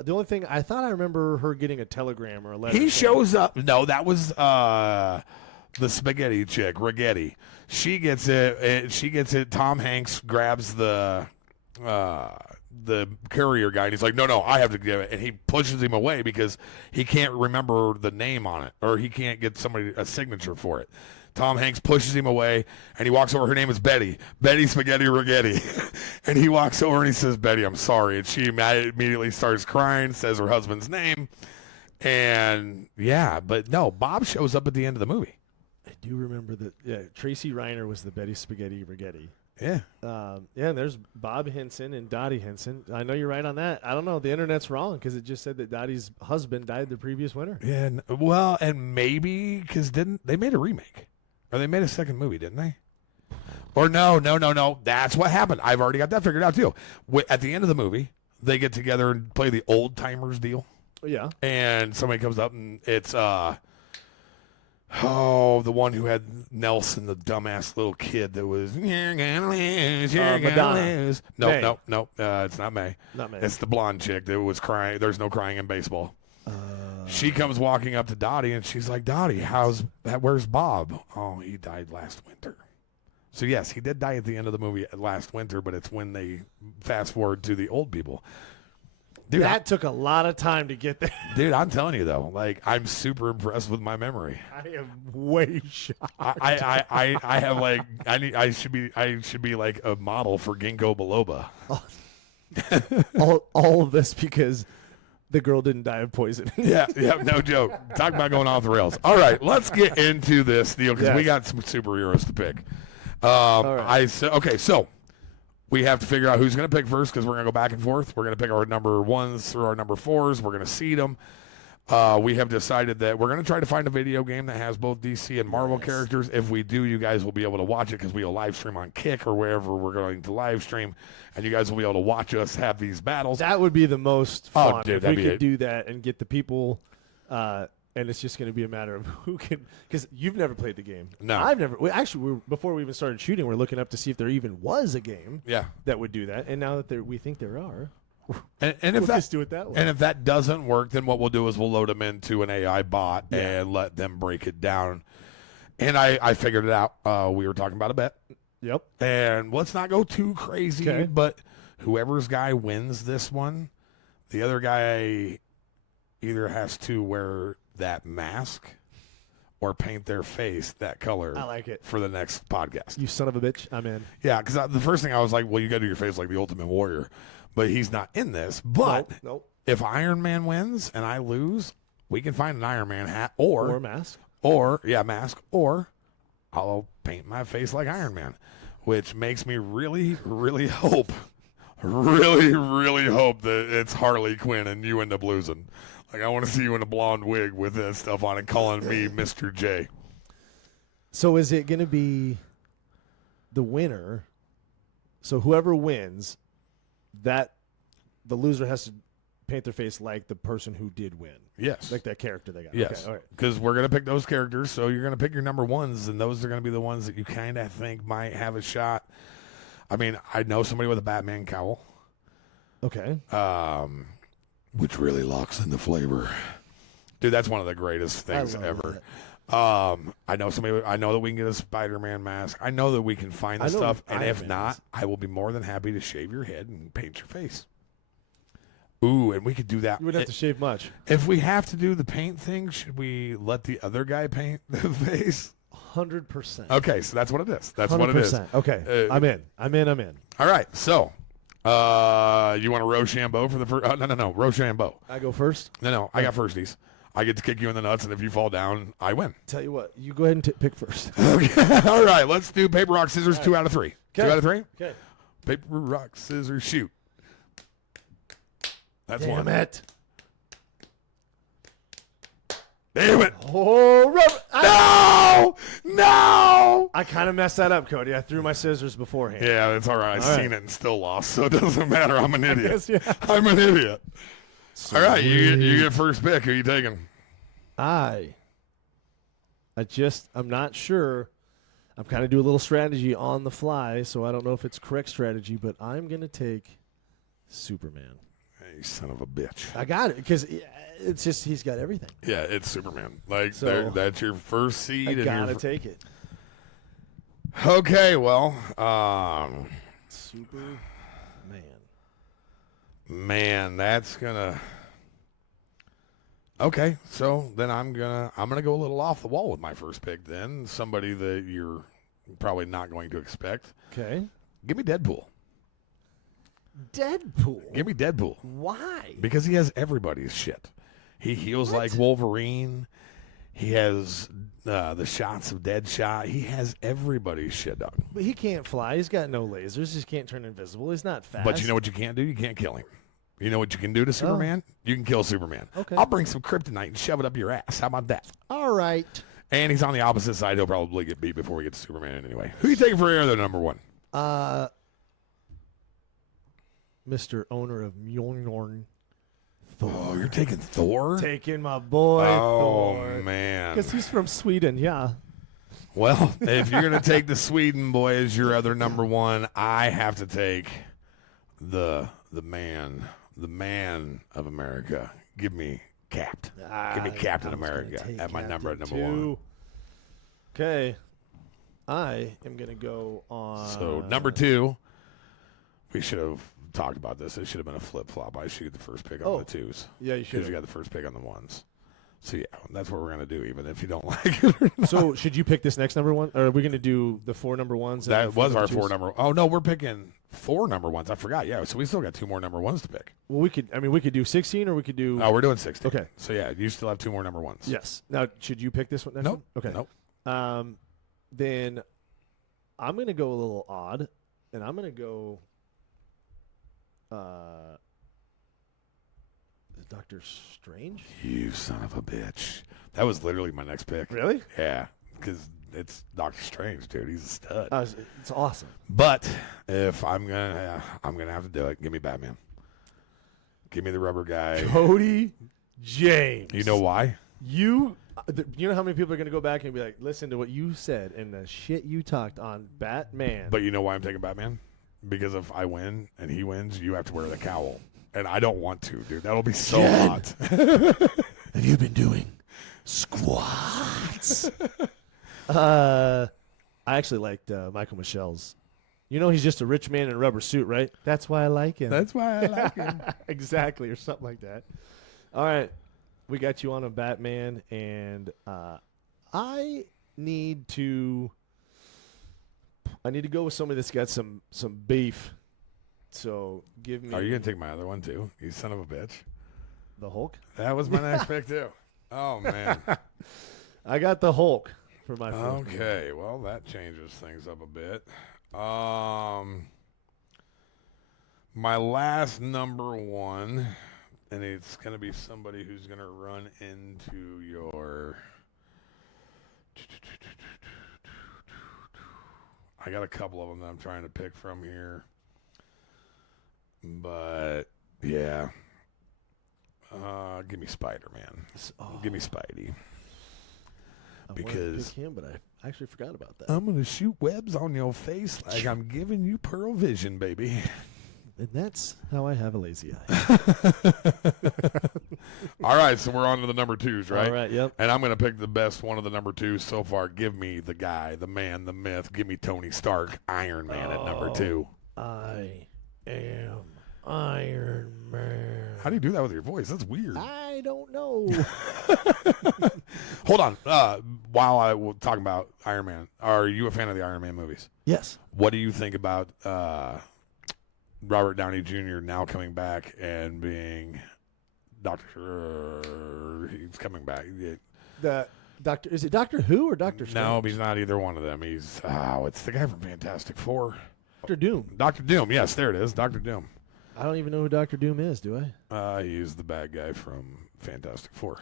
The only thing I thought I remember her getting a telegram or a letter. He saying- shows up. No, that was the spaghetti chick, Rigetti. She gets it. Tom Hanks grabs the courier guy, and he's like, no, I have to give it. And he pushes him away because he can't remember the name on it, or he can't get somebody a signature for it. Tom Hanks pushes him away, and he walks over. Her name is Betty Spaghetti Rigetti. And he walks over and he says, Betty, I'm sorry. And she immediately starts crying, says her husband's name. And, yeah, but no, Bob shows up at the end of the movie. I do remember that. Yeah, Tracy Reiner was the Betty Spaghetti Rigetti. Yeah. And there's Bob Henson and Dottie Henson. I know you're right on that. I don't know. The internet's wrong because it just said that Dottie's husband died the previous winter. Yeah, well, and maybe because they made a remake, or they made a second movie, didn't they? Or no. That's what happened. I've already got that figured out too. At the end of the movie, they get together and play the old timers deal, Yeah. and somebody comes up and it's the one who had Nelson, the dumbass little kid that was you're gonna lose, you're gonna Madonna. lose. May. No, it's not May. Not May. It's the blonde chick that was crying. There's no crying in baseball. She comes walking up to Dottie, and she's like, Dottie, where's Bob? Oh, he died last winter. So, yes, he did die at the end of the movie last winter, but it's when they fast forward to the old people. Dude, That took a lot of time to get there. dude, I'm telling you, though, like, I'm super impressed with my memory. I am way shocked. I have, like, I should be like a model for Ginkgo biloba. all of this because the girl didn't die of poison. Yeah, no joke. Talk about going off the rails. All right, let's get into this deal because we got some superheroes to pick. right. So we have to figure out who's going to pick first because we're going to go back and forth. We're going to pick our number ones through our number fours. We're going to seed them. We have decided that we're going to try to find a video game that has both DC and Marvel characters. If we do, you guys will be able to watch it because we'll live stream on Kick or wherever we're going to live stream, and you guys will be able to watch us have these battles. That would be the most fun dude, if that'd we be could it. do that and get the people. And it's just going to be a matter of who can, because you've never played the game. No. I've never. Before we even started shooting, we're looking up to see if there even was a game Yeah. that would do that. And now that we think there are, And if We'll just do it that way. And if that doesn't work, then what we'll do is we'll load them into an AI bot Yeah. and let them break it down. And I figured it out. We were talking about a bet. Yep. And let's not go too crazy, Okay. but whoever's guy wins this one, the other guy either has to wear that mask or paint their face that color I like it. for the next podcast. You son of a bitch. I'm in. Yeah, because the first thing I was like, well, you got to do your face like the Ultimate Warrior. But he's not in this. But Nope. if Iron Man wins and I lose, we can find an Iron Man hat Or a mask. mask, or I'll paint my face like Iron Man, which makes me really, really hope that it's Harley Quinn and you end up losing. Like, I want to see you in a blonde wig with that stuff on and calling me Mr. J. So is it going to be the winner? So whoever wins, that the loser has to paint their face like the person who did win, Yes. like that character they got. Yes. Okay, all right. Because we're going to pick those characters, so you're going to pick your number ones, and those are going to be the ones that you kind of think might have a shot. I mean, I know somebody with a Batman cowl, Okay. which really locks in the flavor. Dude, that's one of the greatest things love ever. I know somebody. I know that we can get a Spider-Man mask. I know that we can find the I know stuff, the and Iron if Man not, mask. I will be more than happy to shave your head and paint your face. Ooh, and we could do that. You wouldn't have to shave much. If we have to do the paint thing, should we let the other guy paint the face? 100%. Okay, so that's what it is. That's what it is. Okay. I'm in. All right, so you want a Rochambeau for the first? No, Rochambeau. I go first. No, I got firsties. I get to kick you in the nuts, and if you fall down, I win. Tell you what, you go ahead and pick first. Okay, all right, let's do paper, rock, scissors, 2 out of 3. 2 Okay. out of 3? Okay. Paper, rock, scissors, shoot. That's Damn one. it. Damn it. Oh, rubber. No! I kind of messed that up, Cody. I threw my scissors beforehand. Yeah, it's all right. I've All right. seen it and still lost, so it doesn't matter. I'm an idiot. Yes, yeah. I'm an idiot. All right, you get first pick. Who are you taking? I'm not sure. I'm kind of doing a little strategy on the fly, so I don't know if it's correct strategy, but I'm going to take Superman. Hey, you son of a bitch. I got it because it's just he's got everything. Yeah, it's Superman. Like, So, that's your first seed. I and got to your take it. Okay, well, Superman. man, that's gonna. Okay, so then I'm gonna go a little off the wall with my first pick. Then somebody that you're probably not going to expect. Okay. Give me Deadpool. Deadpool. Give me Deadpool Why? because he has everybody's shit. He heals like Wolverine. He has the shots of Deadshot. He has everybody's shit, dog. But he can't fly. He's got no lasers. He can't turn invisible. He's not fast. But you know what you can't do? You can't kill him. You know what you can do to Superman? You can kill Superman. Okay. I'll bring some kryptonite and shove it up your ass. How about that? All right. And he's on the opposite side. He'll probably get beat before he gets to Superman anyway. Who you taking for your other number one? Mr. Owner of Mjolnir. Oh, you're taking Thor? Taking my boy Oh, Thor. man. Because he's from Sweden, yeah. Well, if you're going to take the Sweden boy as your other number one, I have to take the man of America. Give me Cap. Give me Captain America at my number one. Okay. I am going to go on. So, number 2, we should have talked about this. It should have been a flip-flop. I should get the first pick on the 2s. Yeah, you should. Because you got the first pick on the 1s. So, yeah, that's what we're going to do, even if you don't like it or not. So, should you pick this next number one? Or are we going to do the 4 number ones? and That the 4 was our number 4 twos? number. Oh, no, we're picking 4 number 1s. I forgot. Yeah, so we still got 2 more number 1s to pick. Well, we could do 16 or we could do. Oh, we're doing 16. Okay. So, yeah, you still have 2 more number 1s. Yes. Now, should you pick this one next Nope. one? Okay. Nope. Then I'm going to go a little odd, and I'm going to go Doctor Strange. You son of a bitch. That was literally my next pick. Really? Yeah, because it's Doctor Strange, dude. He's a stud. It's awesome. But if I'm gonna have to do it. Give me Batman. Give me the rubber guy. Cody James. You know why? You know how many people are going to go back and be like, listen to what you said and the shit you talked on Batman. But you know why I'm taking Batman? Because if I win and he wins, you have to wear the cowl. and I don't want to, dude. That'll be so Jen. hot. Have you been doing squats? I actually liked Michael Michelle's. You know he's just a rich man in a rubber suit, right? That's why I like him. That's why I like him. Exactly, or something like that. All right, we got you on a Batman, and I need to go with somebody that's got some beef. So give me. Are you gonna take my other one too? You son of a bitch. the Hulk? That was my next pick too. Oh man. I got the Hulk for my fourth. Okay, well that changes things up a bit. My last number one, and it's gonna be somebody who's gonna run into your. I got a couple of them that I'm trying to pick from here, but yeah. Give me Spider-Man. Give me Spidey. I Because- wanted to pick him, but I actually forgot about that. I'm gonna shoot webs on your face like I'm giving you pearl vision, baby. And that's how I have a lazy eye. All right, so we're on to the number twos, right? All right, yep. And I'm gonna pick the best one of the number twos so far. Give me the guy, the man, the myth. Give me Tony Stark, Iron Man at number two. I am Iron Man. How do you do that with your voice? That's weird. I don't know. Hold on. While I was talking about Iron Man, are you a fan of the Iron Man movies? Yes. What do you think about Robert Downey Jr. now coming back and being Doctor? He's coming back. The Doctor, is it Doctor Who or Doctor Strange? No, he's not either one of them. He's it's the guy from Fantastic Four. Doctor Doom. Doctor Doom. Yes, there it is. Doctor Doom. I don't even know who Doctor Doom is, do I? He's the bad guy from Fantastic Four.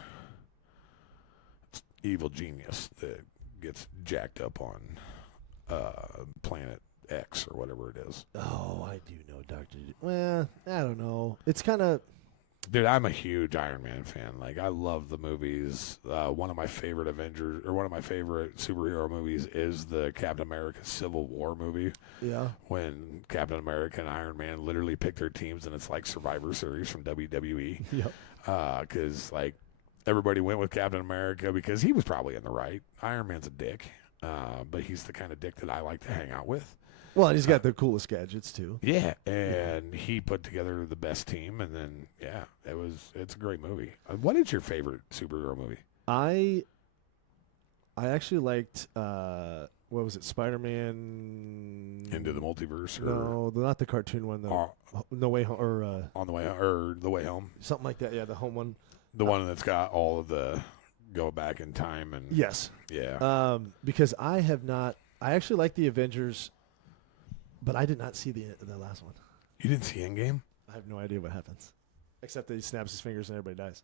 It's evil genius that gets jacked up on Planet X or whatever it is. Oh, I do know Doctor Doom. Well, I don't know. It's kind of... Dude, I'm a huge Iron Man fan. Like, I love the movies. One of my favorite Avengers, or one of my favorite superhero movies is the Captain America Civil War movie. Yeah. When Captain America and Iron Man literally pick their teams, and it's like Survivor Series from WWE. Yep. Because, like, everybody went with Captain America because he was probably in the right. Iron Man's a dick, but he's the kind of dick that I like to hang out with. Well, and he's got the coolest gadgets, too. Yeah, and he put together the best team, and then it's a great movie. What is your favorite superhero movie? I actually liked, what was it, Spider-Man? Into the Multiverse, or No, not the cartoon one, though. No Way Home, or on the way, or The Way Home, something like that. Yeah, the home one. the one that's got all of the go back in time and Yes. yeah. Because I actually like the Avengers, but I did not see the last one. You didn't see Endgame? I have no idea what happens, except that he snaps his fingers and everybody dies.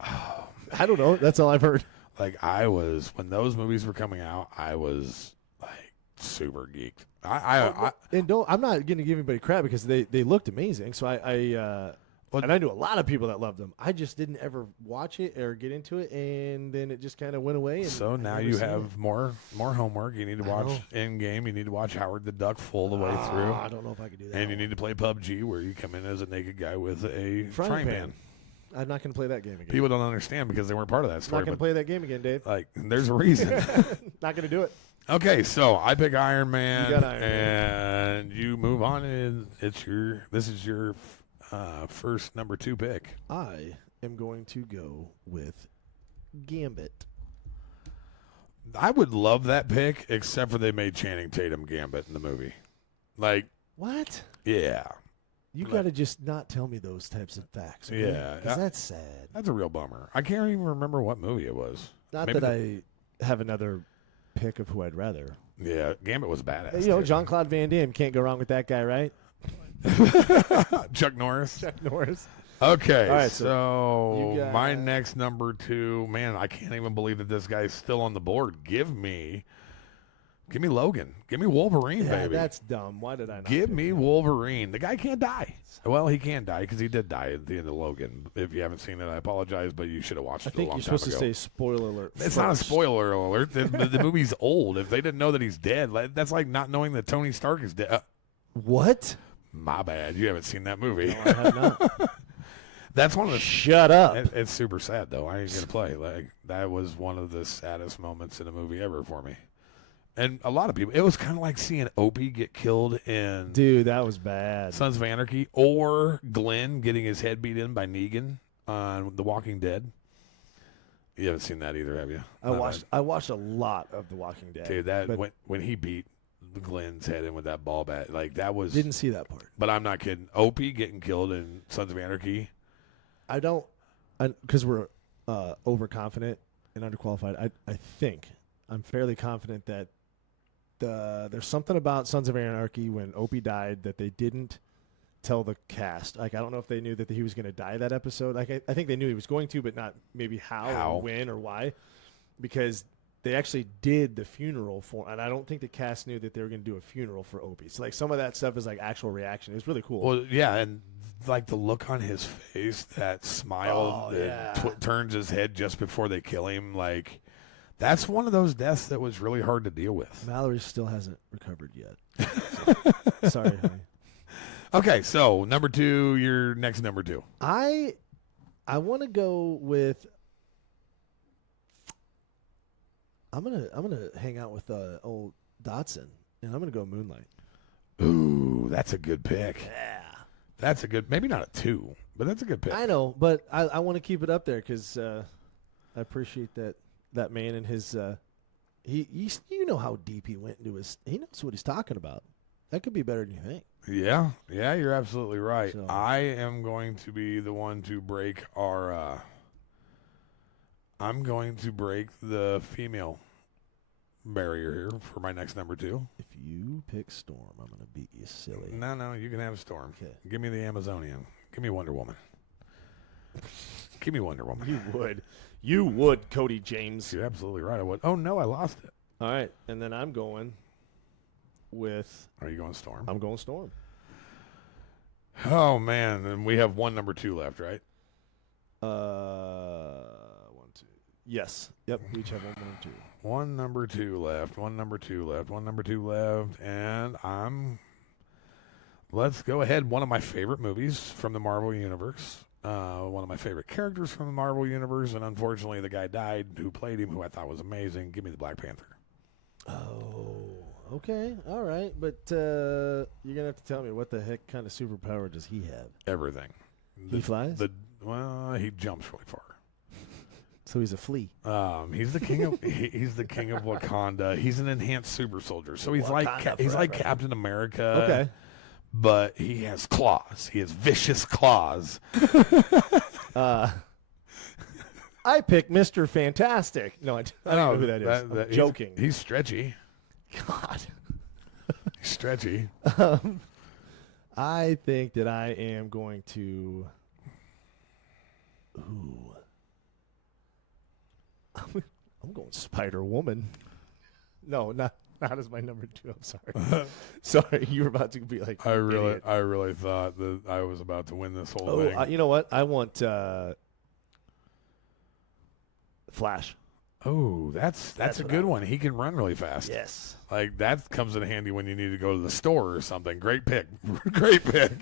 Oh, I don't know. That's all I've heard. Like when those movies were coming out, I was like super geeked. I'm not going to give anybody crap because they looked amazing. So and I knew a lot of people that loved them. I just didn't ever watch it or get into it, and then it just kind of went away. And so now you have more homework. You need to watch Endgame. You need to watch Howard the Duck full the way through. I don't know if I could do that. And you need to play PUBG, where you come in as a naked guy with a frying pan. I'm not going to play that game again. People don't understand because they weren't part of that I'm story. not going to play that game again, Dave. Like, there's a reason. Not going to do it. Okay, so I pick Iron Man, You got Iron Man. and you move on, and this is your first number 2 pick. I am going to go with Gambit. I would love that pick, except for they made Channing Tatum Gambit in the movie. Like, What? yeah, You got to just not tell me those types of facts. Okay? Yeah. 'Cause that's sad. that's a real bummer. I can't even remember what movie it was. Not Maybe that I have another pick of who I'd rather. Yeah, Gambit was badass. You know, too. Jean-Claude Van Damme. Can't go wrong with that guy, right? Chuck Norris. Chuck Norris. Okay, All right, so you got- my next number 2, man, I can't even believe that this guy's still on the board. Give me Logan. Give me Wolverine, Yeah, baby. that's dumb. Why did I not? Give pick me him? Wolverine. The guy can't die. Well, he can die because he did die at the end of Logan. If you haven't seen it, I apologize, but you should have watched I it a think long you're time supposed ago. to say spoiler alert. It's not a first. spoiler alert. The movie's old. If they didn't know that he's dead, that's like not knowing that Tony Stark is dead. What? My bad. You haven't seen that movie. No, I have not. That's one of the. Shut up. It's super sad though. I ain't gonna play. Like that was one of the saddest moments in a movie ever for me. And a lot of people. It was kind of like seeing Opie get killed in Dude, that was bad. Sons of Anarchy, or Glenn getting his head beat in by Negan on The Walking Dead. You haven't seen that either, have you? I watched a lot of The Walking Dead. Dude, that but when he beat Glenn's head in with that ball bat, like that was. didn't see that part. But I'm not kidding. Opie getting killed in Sons of Anarchy. I don't, because we're overconfident and underqualified. I think I'm fairly confident that there's something about Sons of Anarchy when Opie died that they didn't tell the cast. Like I don't know if they knew that he was going to die that episode. Like I think they knew he was going to, but not maybe how. Or when or why, because they actually did the funeral for, and I don't think the cast knew that they were going to do a funeral for Opie. So like some of that stuff is like actual reaction. It was really cool. Well, yeah, and like the look on his face, that smile that turns his head just before they kill him, like that's one of those deaths that was really hard to deal with. Mallory still hasn't recovered yet. So, sorry, honey. Okay, so number 2, your next number 2. I want to go with. I'm gonna hang out with old Dotson, and I'm gonna go Moonlight. Ooh, that's a good pick. Yeah, That's a good, maybe not a 2, but that's a good pick. I know, but I want to keep it up there because I appreciate that man and his. You know how deep he went into his. He knows what he's talking about. That could be better than you think. Yeah, you're absolutely right. So- I am going to be the one to break our. I'm going to break the female barrier here for my next number 2. If you pick Storm, I'm gonna beat you silly. No, you can have Storm. Okay. Give me the Amazonian. Give me Wonder Woman. Give me Wonder Woman. You would, Cody James. You're absolutely right. I would. Oh no, I lost it. All right, and then I'm going with. Are you going Storm? I'm going Storm. Oh man, and we have one number 2 left, right? 1, 2. Yes. Yep. We each have 1, 2. One number 2 left. One number 2 left. One number 2 left. And let's go ahead. One of my favorite movies from the Marvel Universe. One of my favorite characters from the Marvel Universe. And unfortunately, the guy died who played him, who I thought was amazing. Give me the Black Panther. Oh. Okay. All right. But you're going to have to tell me what the heck kind of superpower does he have? Everything. He flies? Well, he jumps really far. So he's a flea. He's the king of he's the king of Wakanda. He's an enhanced super soldier. So he's Wakanda he's like forever. Captain America. Okay. But he has claws. He has vicious claws. I pick Mr. Fantastic. No, I don't know who that is. I'm joking. He's stretchy. God. He's stretchy. I think that I am going to. Ooh. I'm going Spider Woman. No, not as my number 2. I'm sorry. Sorry, you were about to be like. I really idiot. thought that I was about to win this whole thing. You know what? I want Flash. Oh, that's a what good I- one. He can run really fast. Yes. Like that comes in handy when you need to go to the store or something. Great pick. Great pick.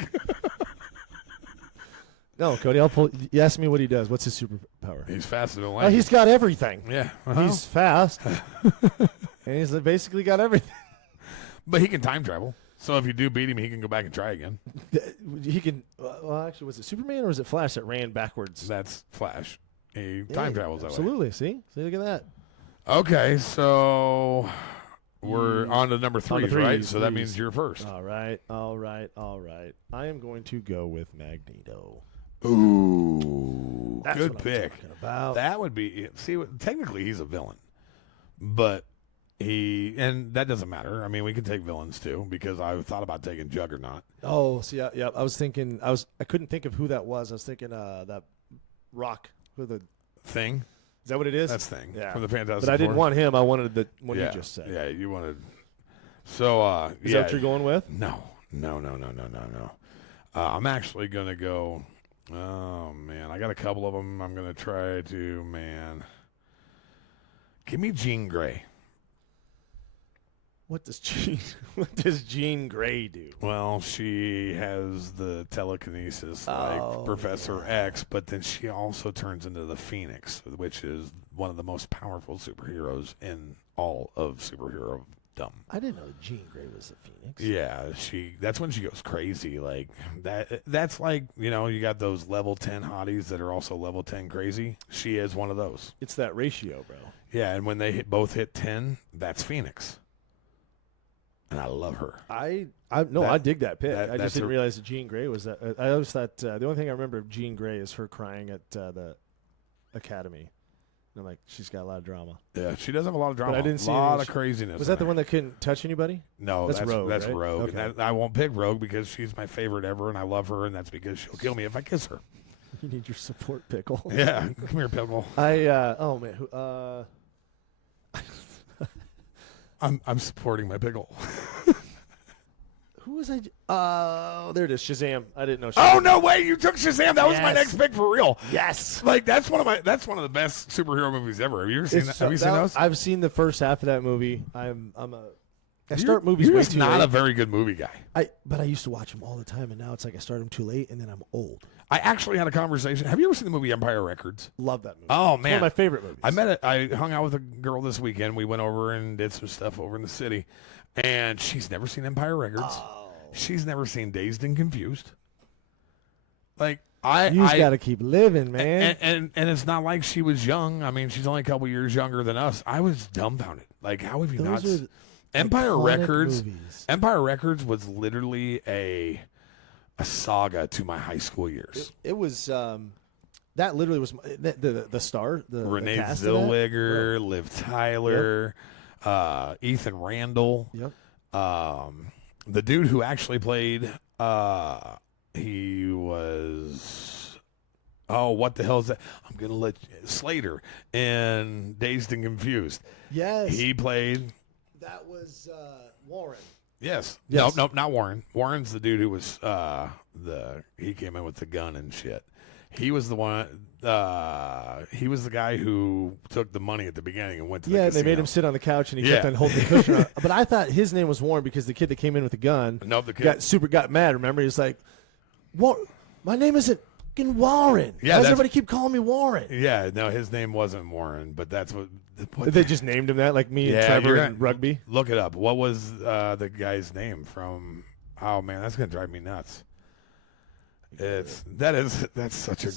No, Cody. I'll pull. You ask me what he does. What's his superpower? He's faster than Oh, lightning. he's got everything. Yeah. He's fast, and he's basically got everything. But he can time travel. So if you do beat him, he can go back and try again. He can. Well, actually, was it Superman or was it Flash that ran backwards? That's Flash. He time travels that way. Absolutely. See, look at that. Okay, so we're on to number 3, right? threes, So that threes. means you're first. All right. I am going to go with Magneto. Ooh, That's good what I'm pick. talking about. That would be technically he's a villain, but and that doesn't matter. I mean, we can take villains too because I thought about taking Juggernaut. Oh, see, yeah. I was thinking. I couldn't think of who that was. I was thinking that Rock. Who the Thing. is that? What it is? That's Thing. Yeah. From the Fantastic But I didn't Four. want him. I wanted the one yeah. you just said. Yeah, you wanted. So Is yeah. that what you're going with? No. I'm actually gonna go. Oh man, I got a couple of them. I'm gonna try to give me Jean Grey. What does Jean Grey do? Well, she has the telekinesis like Professor X, but then she also turns into the Phoenix, which is one of the most powerful superheroes in all of superhero dumb. I didn't know Jean Grey was the Phoenix. Yeah, that's when she goes crazy like that. That's like, you got those level 10 hotties that are also level 10 crazy. She is one of those. It's that ratio, bro. Yeah, and when they both hit 10, that's Phoenix. And I love her. I dig that pick. I just didn't realize that Jean Grey was that. I always thought the only thing I remember of Jean Grey is her crying at the academy. And I'm like, she's got a lot of drama. Yeah, she does have a lot of drama. But I didn't see a lot of craziness. Was that the one that couldn't touch anybody? No, that's Rogue. That's right? Rogue. Okay. And I won't pick Rogue because she's my favorite ever, and I love her, and that's because she'll kill me if I kiss her. You need your support, Pickle. Yeah, come here, Pickle. I'm supporting my Pickle. Who was I? Oh, there it is. Shazam. I didn't know. Shazam. Oh no way! You took Shazam. That was my next pick for real. Yes. Like that's one of the best superhero movies ever. Have you ever seen that? Have you seen those? I've seen the first half of that movie. I start movies You're way just too not late. a very good movie guy. But I used to watch them all the time, and now it's like I start them too late, and then I'm old. I actually had a conversation. Have you ever seen the movie Empire Records? Love that movie. Oh man, it's one of my favorite movies. I hung out with a girl this weekend. We went over and did some stuff over in the city, and she's never seen Empire Records. Oh. She's never seen Dazed and Confused. Like you just got to keep living, man. And it's not like she was young. I mean, she's only a couple years younger than us. I was dumbfounded. Like, how have you not? Empire Records. Movies. Empire Records was literally a saga to my high school years. It was that literally was the star, the Renee cast Zellweger, Liv Tyler, Ethan Randall. Yep. The dude who actually played, he was, what the hell is that? I'm going to let Slater in Dazed and Confused. Yes. He played. That was Warren. Yes. Yes. No, not Warren. Warren's the dude who was, he came in with the gun and shit. He was the one, he was the guy who took the money at the beginning and went to the casino. They made him sit on the couch and he kept on holding the cushion on. But I thought his name was Warren because the kid that came in with the gun the kid got mad. Remember? He was like, my name isn't fucking Warren. Yeah, why does everybody keep calling me Warren? Yeah, no, his name wasn't Warren, but that's what they just named him that, like me and Trevor in rugby. Look it up. What was the guy's name from? Oh man, that's gonna drive me nuts. That's such a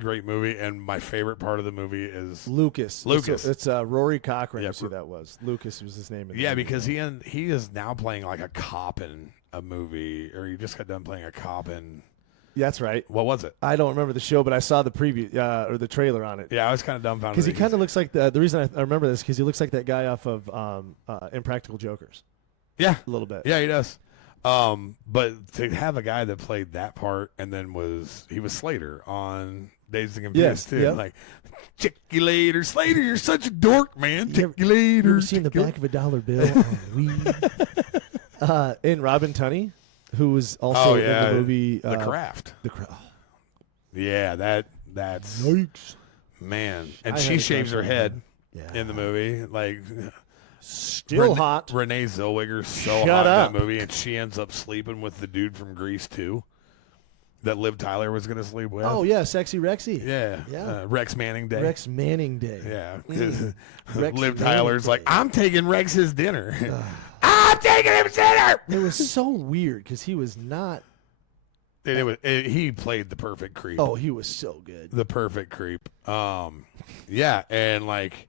great movie, and my favorite part of the movie is Lucas. It's Rory Cochrane. Yeah, That's who that was. Lucas was his name. Because he is now playing like a cop in a movie, or he just got done playing a cop in. Yeah, that's right. What was it? I don't remember the show, but I saw the preview or the trailer on it. Yeah, I was kind of dumbfounded because he kind of looks like the reason I remember this because he looks like that guy off of Impractical Jokers. Yeah, a little bit. Yeah, he does. But to have a guy that played that part and then he was Slater on Dazed and Confused too. Yep. Like, check you later, Slater. You're such a dork, man. Check you later. You ever seen the back of a dollar bill on weed? And Robin Tunney, who was also in the movie The Craft. Yeah, that's Yikes. Man, and she shaves her head in the movie, like. Still hot. Renee Zellweger's so hot in that movie, and she ends up sleeping with the dude from Grease 2 that Liv Tyler was going to sleep with. Oh, yeah, Sexy Rexy. Yeah. Rex Manning Day. Rex Manning Day. Yeah. Liv Tyler's like, I'm taking Rex's dinner. I'm taking him dinner. It was so weird because he was not. He played the perfect creep. Oh, he was so good. The perfect creep. Yeah, and like.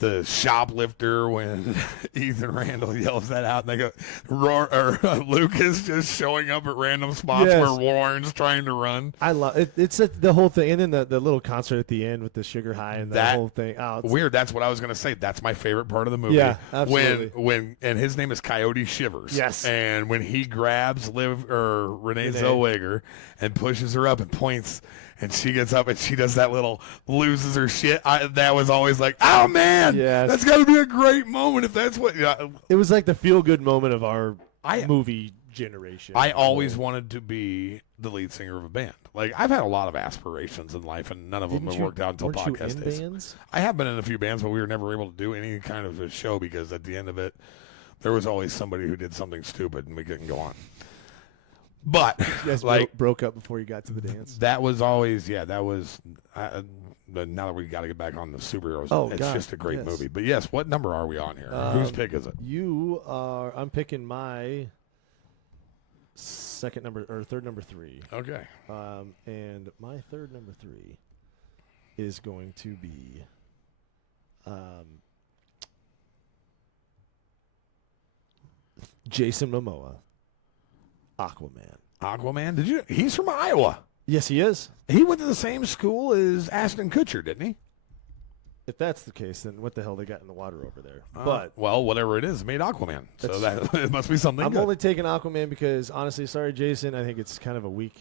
The shoplifter when Ethan Randall yells that out, and they go, Lucas just showing up at random spots where Warren's trying to run. I love it. It's the whole thing, and then the little concert at the end with the Sugar High and the whole thing. Oh, weird. That's what I was going to say. That's my favorite part of the movie. Yeah, absolutely. And his name is Coyote Shivers. Yes. And when he grabs Renee Zellweger and pushes her up and points. And she gets up and she does that little loses her shit. That was always like, oh man, that's got to be a great moment if that's what. It was like the feel good moment of our movie generation. I always wanted to be the lead singer of a band. Like I've had a lot of aspirations in life, and none of them have worked out until podcast days. Bands? I have been in a few bands, but we were never able to do any kind of a show because at the end of it, There was always somebody who did something stupid, and we couldn't go on. But You guys like broke up before you got to the dance. that was always that was. But now that we got to get back on the superheroes, it's God, just a great yes. movie. But yes, what number are we on here? Whose pick is it? You are. I'm picking my third number 3. Okay. And my third number 3 is going to be Jason Momoa, Aquaman. Aquaman? He's from Iowa. Yes, he is. He went to the same school as Ashton Kutcher, didn't he? If that's the case, then what the hell they got in the water over there? But well, whatever it is, made Aquaman. So that it must be something I'm good. only taking Aquaman because, honestly, sorry, Jason, I think it's kind of a weak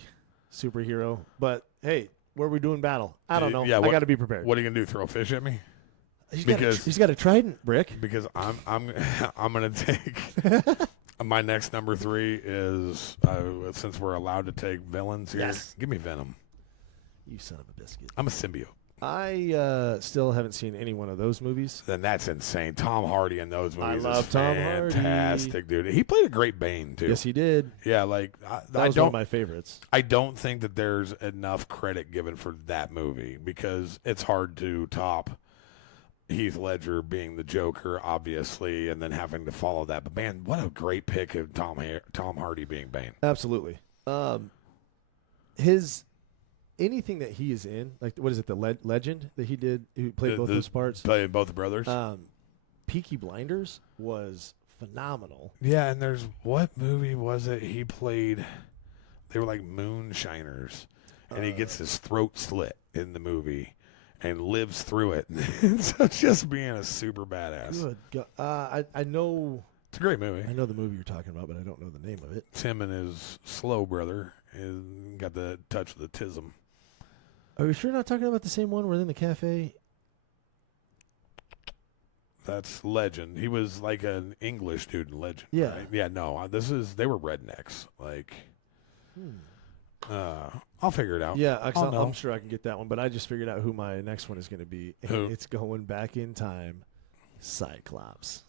superhero. But, hey, where are we doing battle? I don't know. Yeah, I got to be prepared. What are you gonna do? Throw a fish at me? He's got a trident, Brick. Because I'm gonna take my next number 3 is since we're allowed to take villains here. Yes. Give me Venom. You son of a biscuit. I'm a symbiote. I still haven't seen any one of those movies. Then that's insane. Tom Hardy in those movies love is Tom Hardy. fantastic, dude. He played a great Bane too. Yes, he did. Yeah, like That was one of my favorites. I don't think that there's enough credit given for that movie because it's hard to top Heath Ledger being the Joker, obviously, and then having to follow that. But man, what a great pick of Tom Hardy being Bane. Absolutely. Anything that he is in, like what is it, the Legend that he did, who played both those parts? Playing both brothers. Peaky Blinders was phenomenal. Yeah, and there's what movie was it he played? They were like moonshiners, and he gets his throat slit in the movie and lives through it. So just being a super badass. Good God. I know. It's a great movie. I know the movie you're talking about, but I don't know the name of it. It's him and his slow brother got the touch of the tism. Are we sure not talking about the same one? We're in the cafe. That's Legend. He was like an English dude in Legend. Yeah. Right? Yeah. No, they were rednecks. Like, I'll figure it out. Yeah, I'll I'm sure I can get that one, but I just figured out who my next one is going to be. And Who? It's going back in time. Cyclops.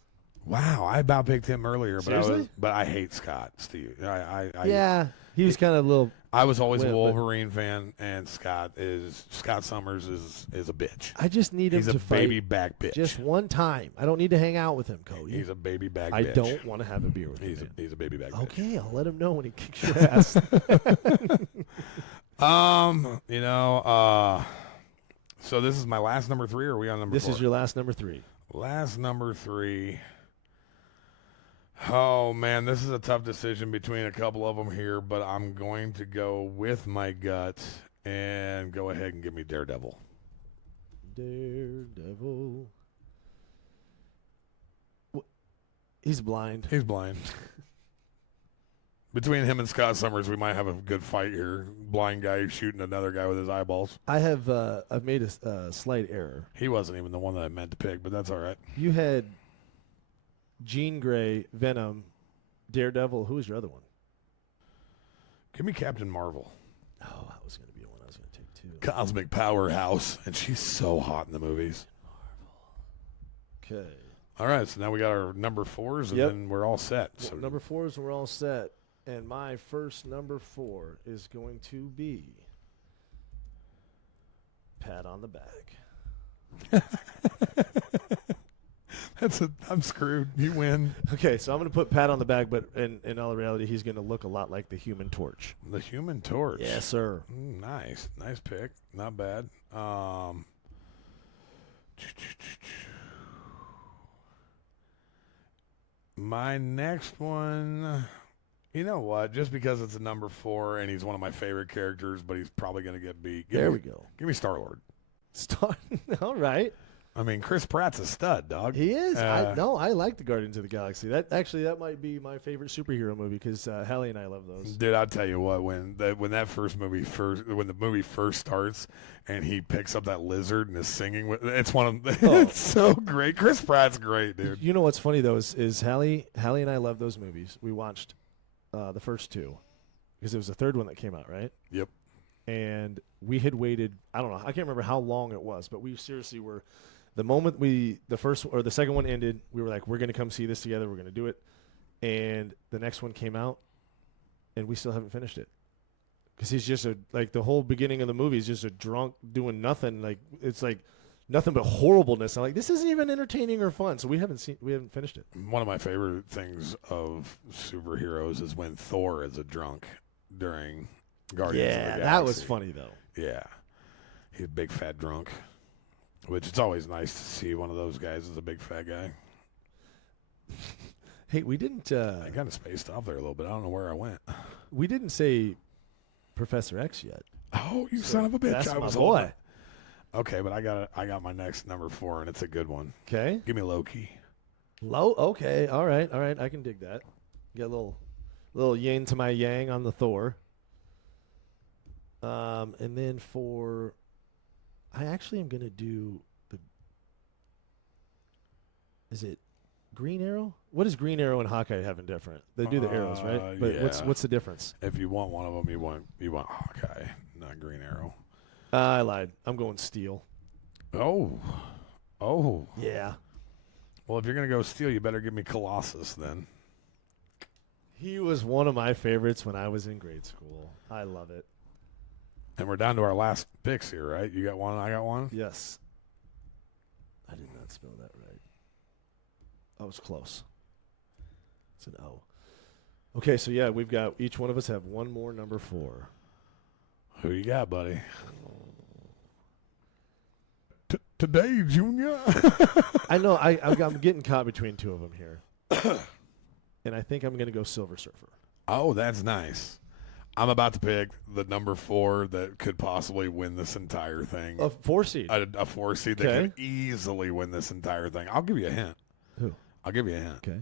Wow, I about picked him earlier, Seriously? but I hate Scott. Steve. Yeah, he was kind of a little. I was always a But- Wolverine fan, and Scott Summers is a bitch. I just need him He's a to fight baby back bitch. just one time. I don't need to hang out with him, Cody. He's a baby back I bitch. don't want to have a beer with He's him. a baby back bitch. Okay, I'll let him know when he kicks your ass. So this is my last number 3, or are we on number 4? This is your last number 3. Last number 3. Oh, man, this is a tough decision between a couple of them here, but I'm going to go with my gut and go ahead and give me Daredevil. Daredevil. He's blind. He's blind. Between him and Scott Summers, we might have a good fight here. Blind guy shooting another guy with his eyeballs. I've made a slight error. He wasn't even the one that I meant to pick, but that's all right. You had Jean Grey, Venom, Daredevil. Who was your other one? Give me Captain Marvel. Oh, that was going to be one I was going to take too. Cosmic powerhouse, and she's so hot in the movies. Okay. All right, so now we got our number 4s, and Yep. then we're all set. So Well, number 4s, we're all set. And my first number 4 is going to be pat on the back. I'm screwed. You win. Okay, so I'm going to put pat on the back, but in all reality, he's going to look a lot like the Human Torch. The Human Torch. Yes, sir. Nice pick. Not bad. My next one. You know what? Just because it's a number 4 and he's one of my favorite characters, but he's probably going to get beat. We go. Give me Star-Lord. All right. I mean, Chris Pratt's a stud, dog. He is. I like the Guardians of the Galaxy. That might be my favorite superhero movie because Hallie and I love those. Dude, I'll tell you what. When the movie first starts and he picks up that lizard and is singing with, it's it's so great. Chris Pratt's great, dude. You know what's funny though is Hallie and I love those movies. We watched the first 2 because it was the third one that came out, right? Yep. And we had waited. I don't know. I can't remember how long it was, but we seriously were The moment the first or the second one ended, we were like, we're going to come see this together. We're going to do it. And the next one came out, and we still haven't finished it. Because he's just the whole beginning of the movie is just a drunk doing nothing. Like, it's like nothing but horribleness. I'm like, this isn't even entertaining or fun. So we haven't finished it. One of my favorite things of superheroes is when Thor is a drunk during Guardians of the Galaxy. That was funny though. Yeah. He's a big fat drunk, which it's always nice to see one of those guys as a big fat guy. Hey, we didn't. I kind of spaced off there a little bit. I don't know where I went. We didn't say Professor X yet. Oh, you son of a bitch! That's I my was boy. Okay, but I got my next number 4, and it's a good one. Okay. Give me Loki. Okay. All right. I can dig that. Get a little yin to my yang on the Thor. And then I actually am gonna do Is it Green Arrow? What does Green Arrow and Hawkeye have in different? They do the arrows, right? But yeah. what's the difference? If you want one of them, you want Hawkeye, not Green Arrow. I lied. I'm going Steel. Oh. Yeah. Well, if you're gonna go Steel, you better give me Colossus then. He was one of my favorites when I was in grade school. I love it. And we're down to our last picks here, right? You got one, I got one? Yes. I did not spell that right. I was close. It's an O. Okay, so yeah, we've got each one of us have one more number 4. Who you got, buddy? Today, Junior. I know. I'm getting caught between two of them here, and I think I'm going to go Silver Surfer. Oh, that's nice. I'm about to pick the number 4 that could possibly win this entire thing. A 4 seed. A 4 seed that could easily win this entire thing. I'll give you a hint. Who? I'll give you a hint. Okay.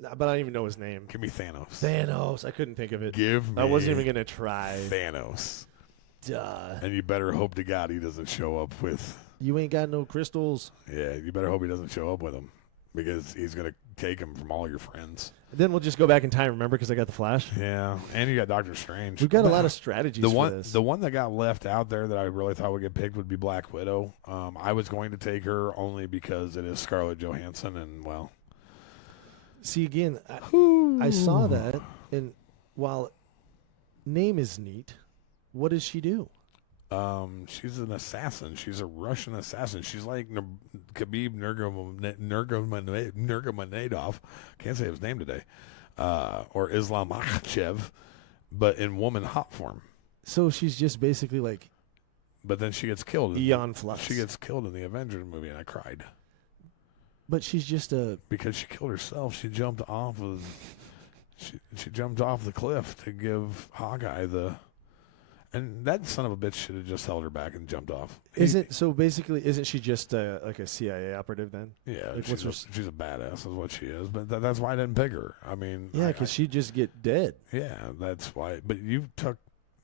But I don't even know his name. Give me Thanos. Thanos. I couldn't think of it. Give me I wasn't even going to try. Thanos. Duh. And you better hope to God he doesn't show up with. You ain't got no crystals. Yeah, you better hope he doesn't show up with them because he's going to take them from all your friends. Then we'll just go back in time, remember, because I got the Flash. Yeah, and you got Doctor Strange. We've got a lot of strategies for this. The one that got left out there that I really thought would get picked would be Black Widow. I was going to take her only because it is Scarlett Johansson, and, well. See, again, I saw that, and while name is neat, what does she do? She's an assassin. She's a Russian assassin. She's like Khabib Nurmagomedov. Can't say his name today. Or Islam Makhachev, but in woman hot form. So she's just basically like. But then she gets killed. Aeon Flux. She gets killed in the Avengers movie, and I cried. But she's just because she killed herself. She jumped off of. She jumped off the cliff to give Hawkeye the. And that son of a bitch should have just held her back and jumped off. Isn't she just like a CIA operative then? Yeah, like she's a badass is what she is. But that's why I didn't pick her. I mean, yeah, because she'd just get dead. Yeah, that's why. But you took.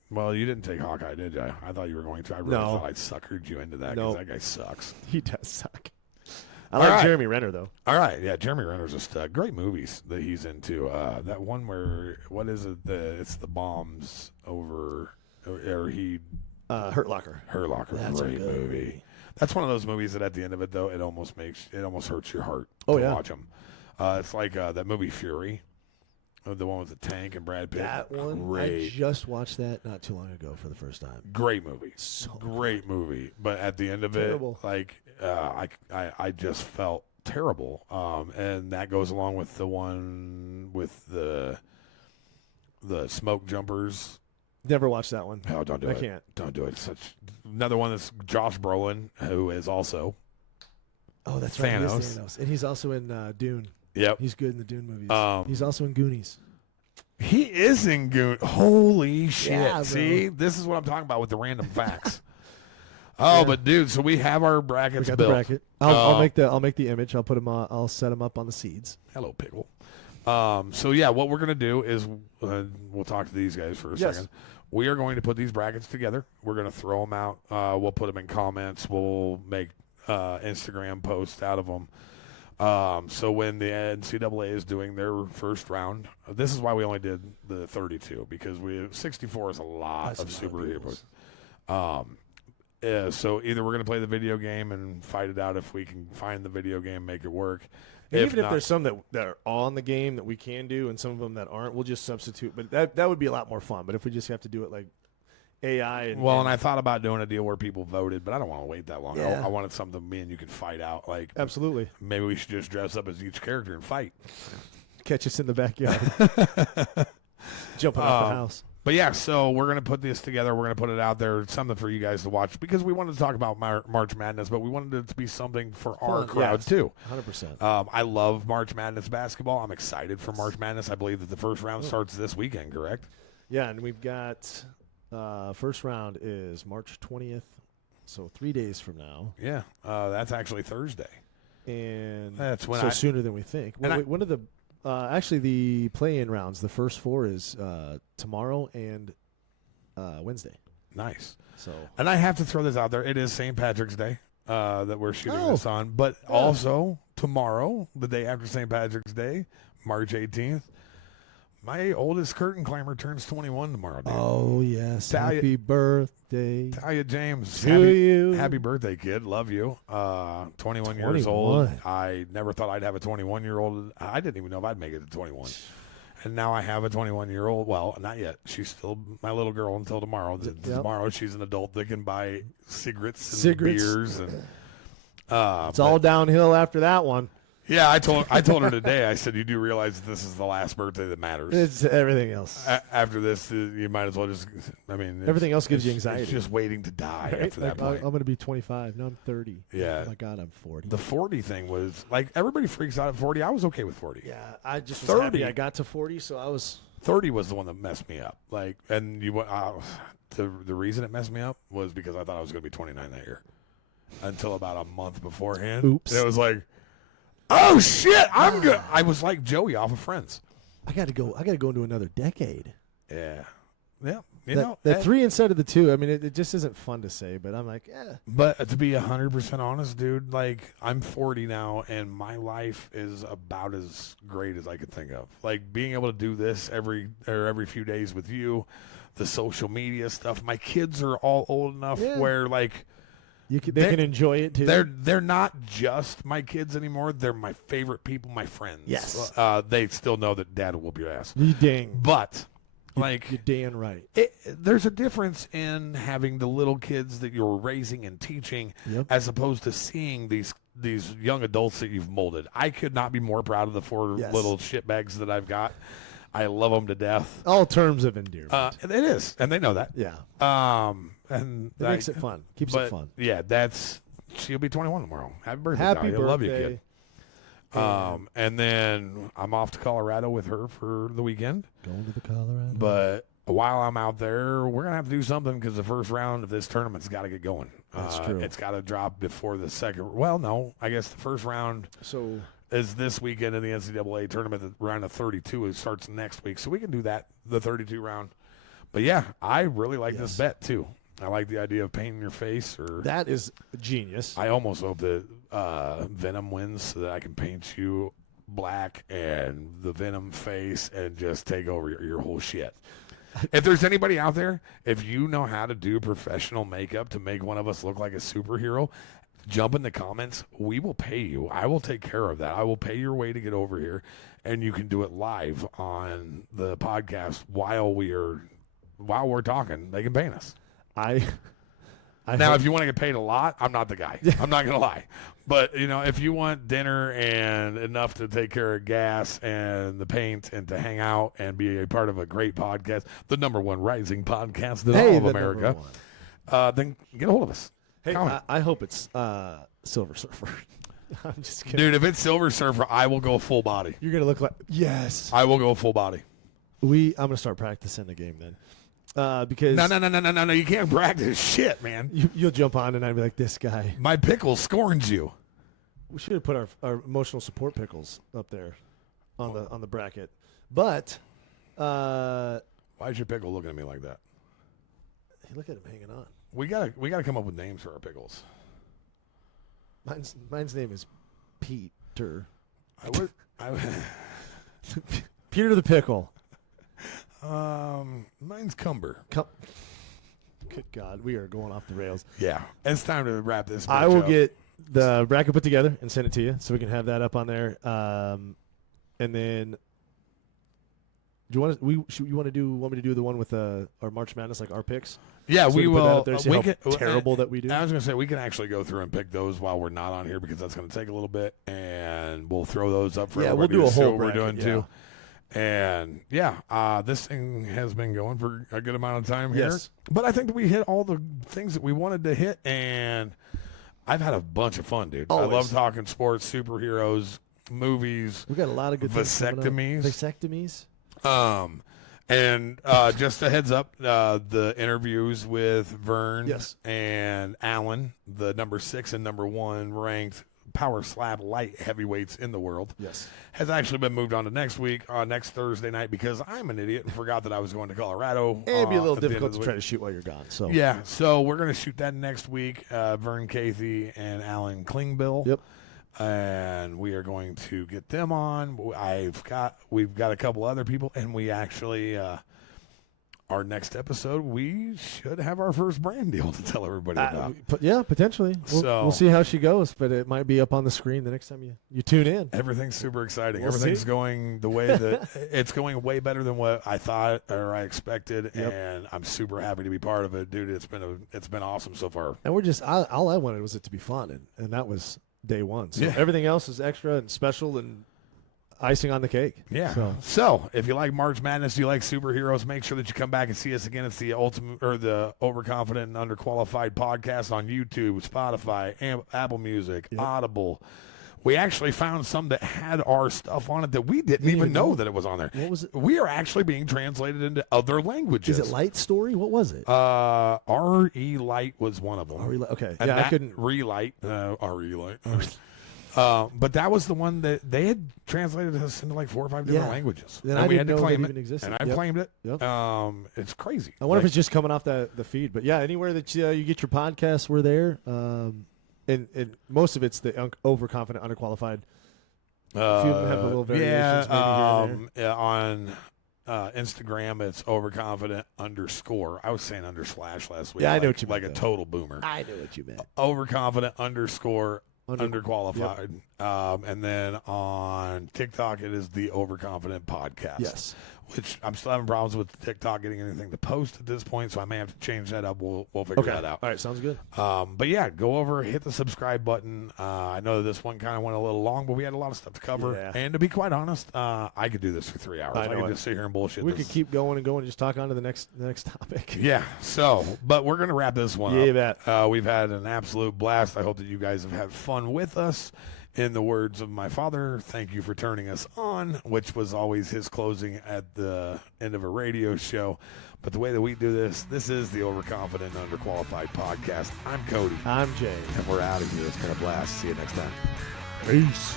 Well, you didn't take Hawkeye, did you? I thought you were going to. I really thought I suckered you into that because that guy sucks. He does suck. I like Jeremy Renner though. All right, yeah, Jeremy Renner's a stud. Great movies that he's into. That one where what is it? It's the bombs over. Or he Hurt Locker. Hurt Locker. That's great movie. That's one of those movies that at the end of it though it almost hurts your heart to watch them. It's like that movie Fury, the one with the tank and Brad Pitt. That one, great. I just watched that not too long ago for the first time. Great movie, great movie. But at the end of it, like I just felt terrible. And that goes along with the one with the smoke jumpers. Never watched that one. Oh, don't do it. I can't. Don't do it. Such another one that's Josh Brolin, who is also. Oh, that's Thanos. Right. Thanos. And he's also in Dune. Yep. He's good in the Dune movies. He's also in Goonies. He is in Goonies. Holy shit! Yeah, see, this is what I'm talking about with the random facts. But dude, so we have our brackets built. The bracket. I'll make the image. I'll put them. I'll set them up on the seeds. Hello, Pickle. So yeah, what we're gonna do is we'll talk to these guys for a second. We are going to put these brackets together. We're going to throw them out. We'll put them in comments. We'll make Instagram posts out of them. So when the NCAA is doing their first round, this is why we only did the 32 because 64 is a lot of superheroes. So either we're going to play the video game and fight it out if we can find the video game, make it work. And even if not, there's some that are on the game that we can do and some of them that aren't, we'll just substitute. But that would be a lot more fun. But if we just have to do it like AI and I thought about doing a deal where people voted, but I don't want to wait that long. Yeah. I wanted something me and you could fight out. Like absolutely. maybe we should just dress up as each character and fight. Catch us in the backyard. Jumping off the house. But yeah, so we're going to put this together. We're going to put it out there, something for you guys to watch because we wanted to talk about March Madness, but we wanted it to be something for our crowd too. 100%. I love March Madness basketball. I'm excited for March Madness. I believe that the first round starts this weekend, correct? Yeah, and we've got first round is March 20th, so 3 days from now. Yeah, that's actually Thursday. And that's when so sooner than we think. One of the actually, the play-in rounds, the first 4 is tomorrow and Wednesday. Nice. So, and I have to throw this out there. It is St. Patrick's Day that we're shooting this on, but also tomorrow, the day after St. Patrick's Day, March 18th, my oldest curtain climber turns 21 tomorrow, dude. Oh, yes. Talia, happy birthday. Talia James. To you. Happy birthday, kid. Love you. 21 years old. I never thought I'd have a 21-year-old. I didn't even know if I'd make it to 21. And now I have a 21-year-old. Well, not yet. She's still my little girl until tomorrow. Yep. Tomorrow she's an adult that can buy cigarettes and beers. And, it's all downhill after that one. Yeah, I told her today. I said, "You do realize this is the last birthday that matters. It's everything else. After this, you might as well just. I mean, everything else gives you anxiety. It's just waiting to die right? after that point. I'm going to be 25. Now I'm 30. Yeah. Oh my God, I'm 40. The 40 thing was like everybody freaks out at 40. I was okay with 40. Yeah, I just was 30. happy I got to 40, so I was. 30 was the one that messed me up. Like, and you went. The reason it messed me up was because I thought I was going to be 29 that year, until about a month beforehand. Oops. And it was like. Oh shit! I'm good. I was like Joey off of Friends. I got to go into another decade. Yeah. You know that 3 instead of the 2. I mean, it just isn't fun to say, but I'm like, yeah. But to be 100% honest, dude, like I'm 40 now, and my life is about as great as I could think of. Like being able to do this every few days with you, the social media stuff. My kids are all old enough where like. They can enjoy it too. They're not just my kids anymore. They're my favorite people, my friends. Yes. They still know that Dad will whoop your ass. You dang. But like you're damn right. There's a difference in having the little kids that you're raising and teaching, as opposed to seeing these young adults that you've molded. I could not be more proud of the 4 little shitbags that I've got. I love them to death. All terms of endearment. It is, and they know that. Yeah. And it makes it fun. Keeps it fun. Yeah, she'll be 21 tomorrow. Happy birthday, Happy Talia. birthday. Love you, kid. And then I'm off to Colorado with her for the weekend. Going to the Colorado. But while I'm out there, we're going to have to do something because the first round of this tournament's got to get going. That's true. It's got to drop before the second. Well, no, I guess the first round is this weekend in the NCAA tournament. The round of 32 starts next week. So we can do that, the 32 round. But, yeah, I really like this bet, too. I like the idea of painting your face. That is genius. I almost hope that Venom wins so that I can paint you black and the Venom face and just take over your whole shit. If there's anybody out there, if you know how to do professional makeup to make one of us look like a superhero, jump in the comments. We will pay you. I will take care of that. I will pay your way to get over here, and you can do it live on the podcast while we're talking. They can pay us. Now, if you want to get paid a lot, I'm not the guy. I'm not going to lie. But, if you want dinner and enough to take care of gas and the paint and to hang out and be a part of a great podcast, the number one rising podcast in all of America, then get a hold of us. Hey, I hope it's Silver Surfer. I'm just kidding. Dude, if it's Silver Surfer, I will go full body. You're going to look like – yes. I will go full body. I'm going to start practicing the game then. Because no, you can't practice shit, man. You'll jump on and I'd be like, this guy. My pickle scorns you. We should have put our emotional support pickles up there on the bracket. But why is your pickle looking at me like that? Hey, look at him hanging on. We gotta come up with names for our pickles. Mine's name is Peter. Peter the pickle. Mine's Cumber. Good God, we are going off the rails. Yeah, it's time to wrap this. I will up. get the bracket put together and send it to you so we can have that up on there. And then, do you want to? You want me to do the one with our March Madness, like our picks? Yeah, So we can put that will. up there, see how terrible that we do. I was going to say we can actually go through and pick those while we're not on here because that's going to take a little bit, and we'll throw those up for Yeah, everybody we'll do to a see whole what we're doing bracket, too. And yeah, this thing has been going for a good amount of time here. Yes. But I think that we hit all the things that we wanted to hit, and I've had a bunch of fun, dude. Always. I love talking sports, superheroes, movies, We got a lot of good things coming up. vasectomies. Vasectomies. And just a heads up, the interviews with Vern Yes. and Alan, the number 6 and number 1 ranked power slab light heavyweights in the world, Yes. has actually been moved on to next week, next Thursday night, because I'm an idiot and forgot that I was going to Colorado. And it'd be a little at the end difficult of to the try week. to shoot while you're gone. So Yeah, so we're going to shoot that next week. Vern Cathy and Alan Klingbill. Yep. And we are going to get them on. We've got a couple other people, and we actually our next episode we should have our first brand deal to tell everybody about. Yeah, potentially. We'll see how she goes, but it might be up on the screen the next time you tune in. Everything's super exciting. We'll Everything's see. going the way that it's going way better than what I thought or I expected, Yep. and I'm super happy to be part of it, dude. It's been awesome so far. And we're just all I wanted was it to be fun, and that was day one. So Yeah. everything else is extra and special and icing on the cake. Yeah. So if you like March Madness, you like superheroes, make sure that you come back and see us again. It's the ultimate or the Overconfident and Underqualified podcast on YouTube, Spotify, Apple Music, Yep. Audible. We actually found some that had our stuff on it that we didn't even know that it was on there. What was it? We are actually being translated into other languages. Is it Light Story? What was it? R.E. Light was one of them. Okay. And Yeah, I that couldn't. Relight, R.E. Light. But that was the one that they had translated us into like 4 or 5 different Yeah. languages. Then and I we didn't had to know claim that it. even existed. And I Yep. claimed it. Yep. It's crazy. I wonder Like, if it's just coming off the feed. But yeah, anywhere that you get your podcasts, we're there. And most of it's the Overconfident, Underqualified. A few of them have a little variations maybe here and on Instagram, it's overconfident _. I was saying // last week. Yeah, I like, know what you like meant, a though. total boomer. I know what you meant. Overconfident _ underqualified. And then on TikTok, it is the Overconfident Podcast. Yes. Which I'm still having problems with TikTok getting anything to post at this point, so I may have to change that up. We'll figure Okay. that out. All right. Sounds good. But yeah, go over, hit the subscribe button. I know this one kind of went a little long, but we had a lot of stuff to cover. Yeah. And to be quite honest, I could do this for 3 hours. I I know could it. just sit here and bullshit. We this. could keep going and going and just talk on to the next topic. Yeah. So, but we're gonna wrap this one Yeah, you up. bet. We've had an absolute blast. I hope that you guys have had fun with us. In the words of my father, thank you for turning us on, which was always his closing at the end of a radio show. But the way that we do this is the Overconfident and Underqualified Podcast. I'm Cody, I'm Jay. and we're out of here. It's been a blast. See you next time. Peace.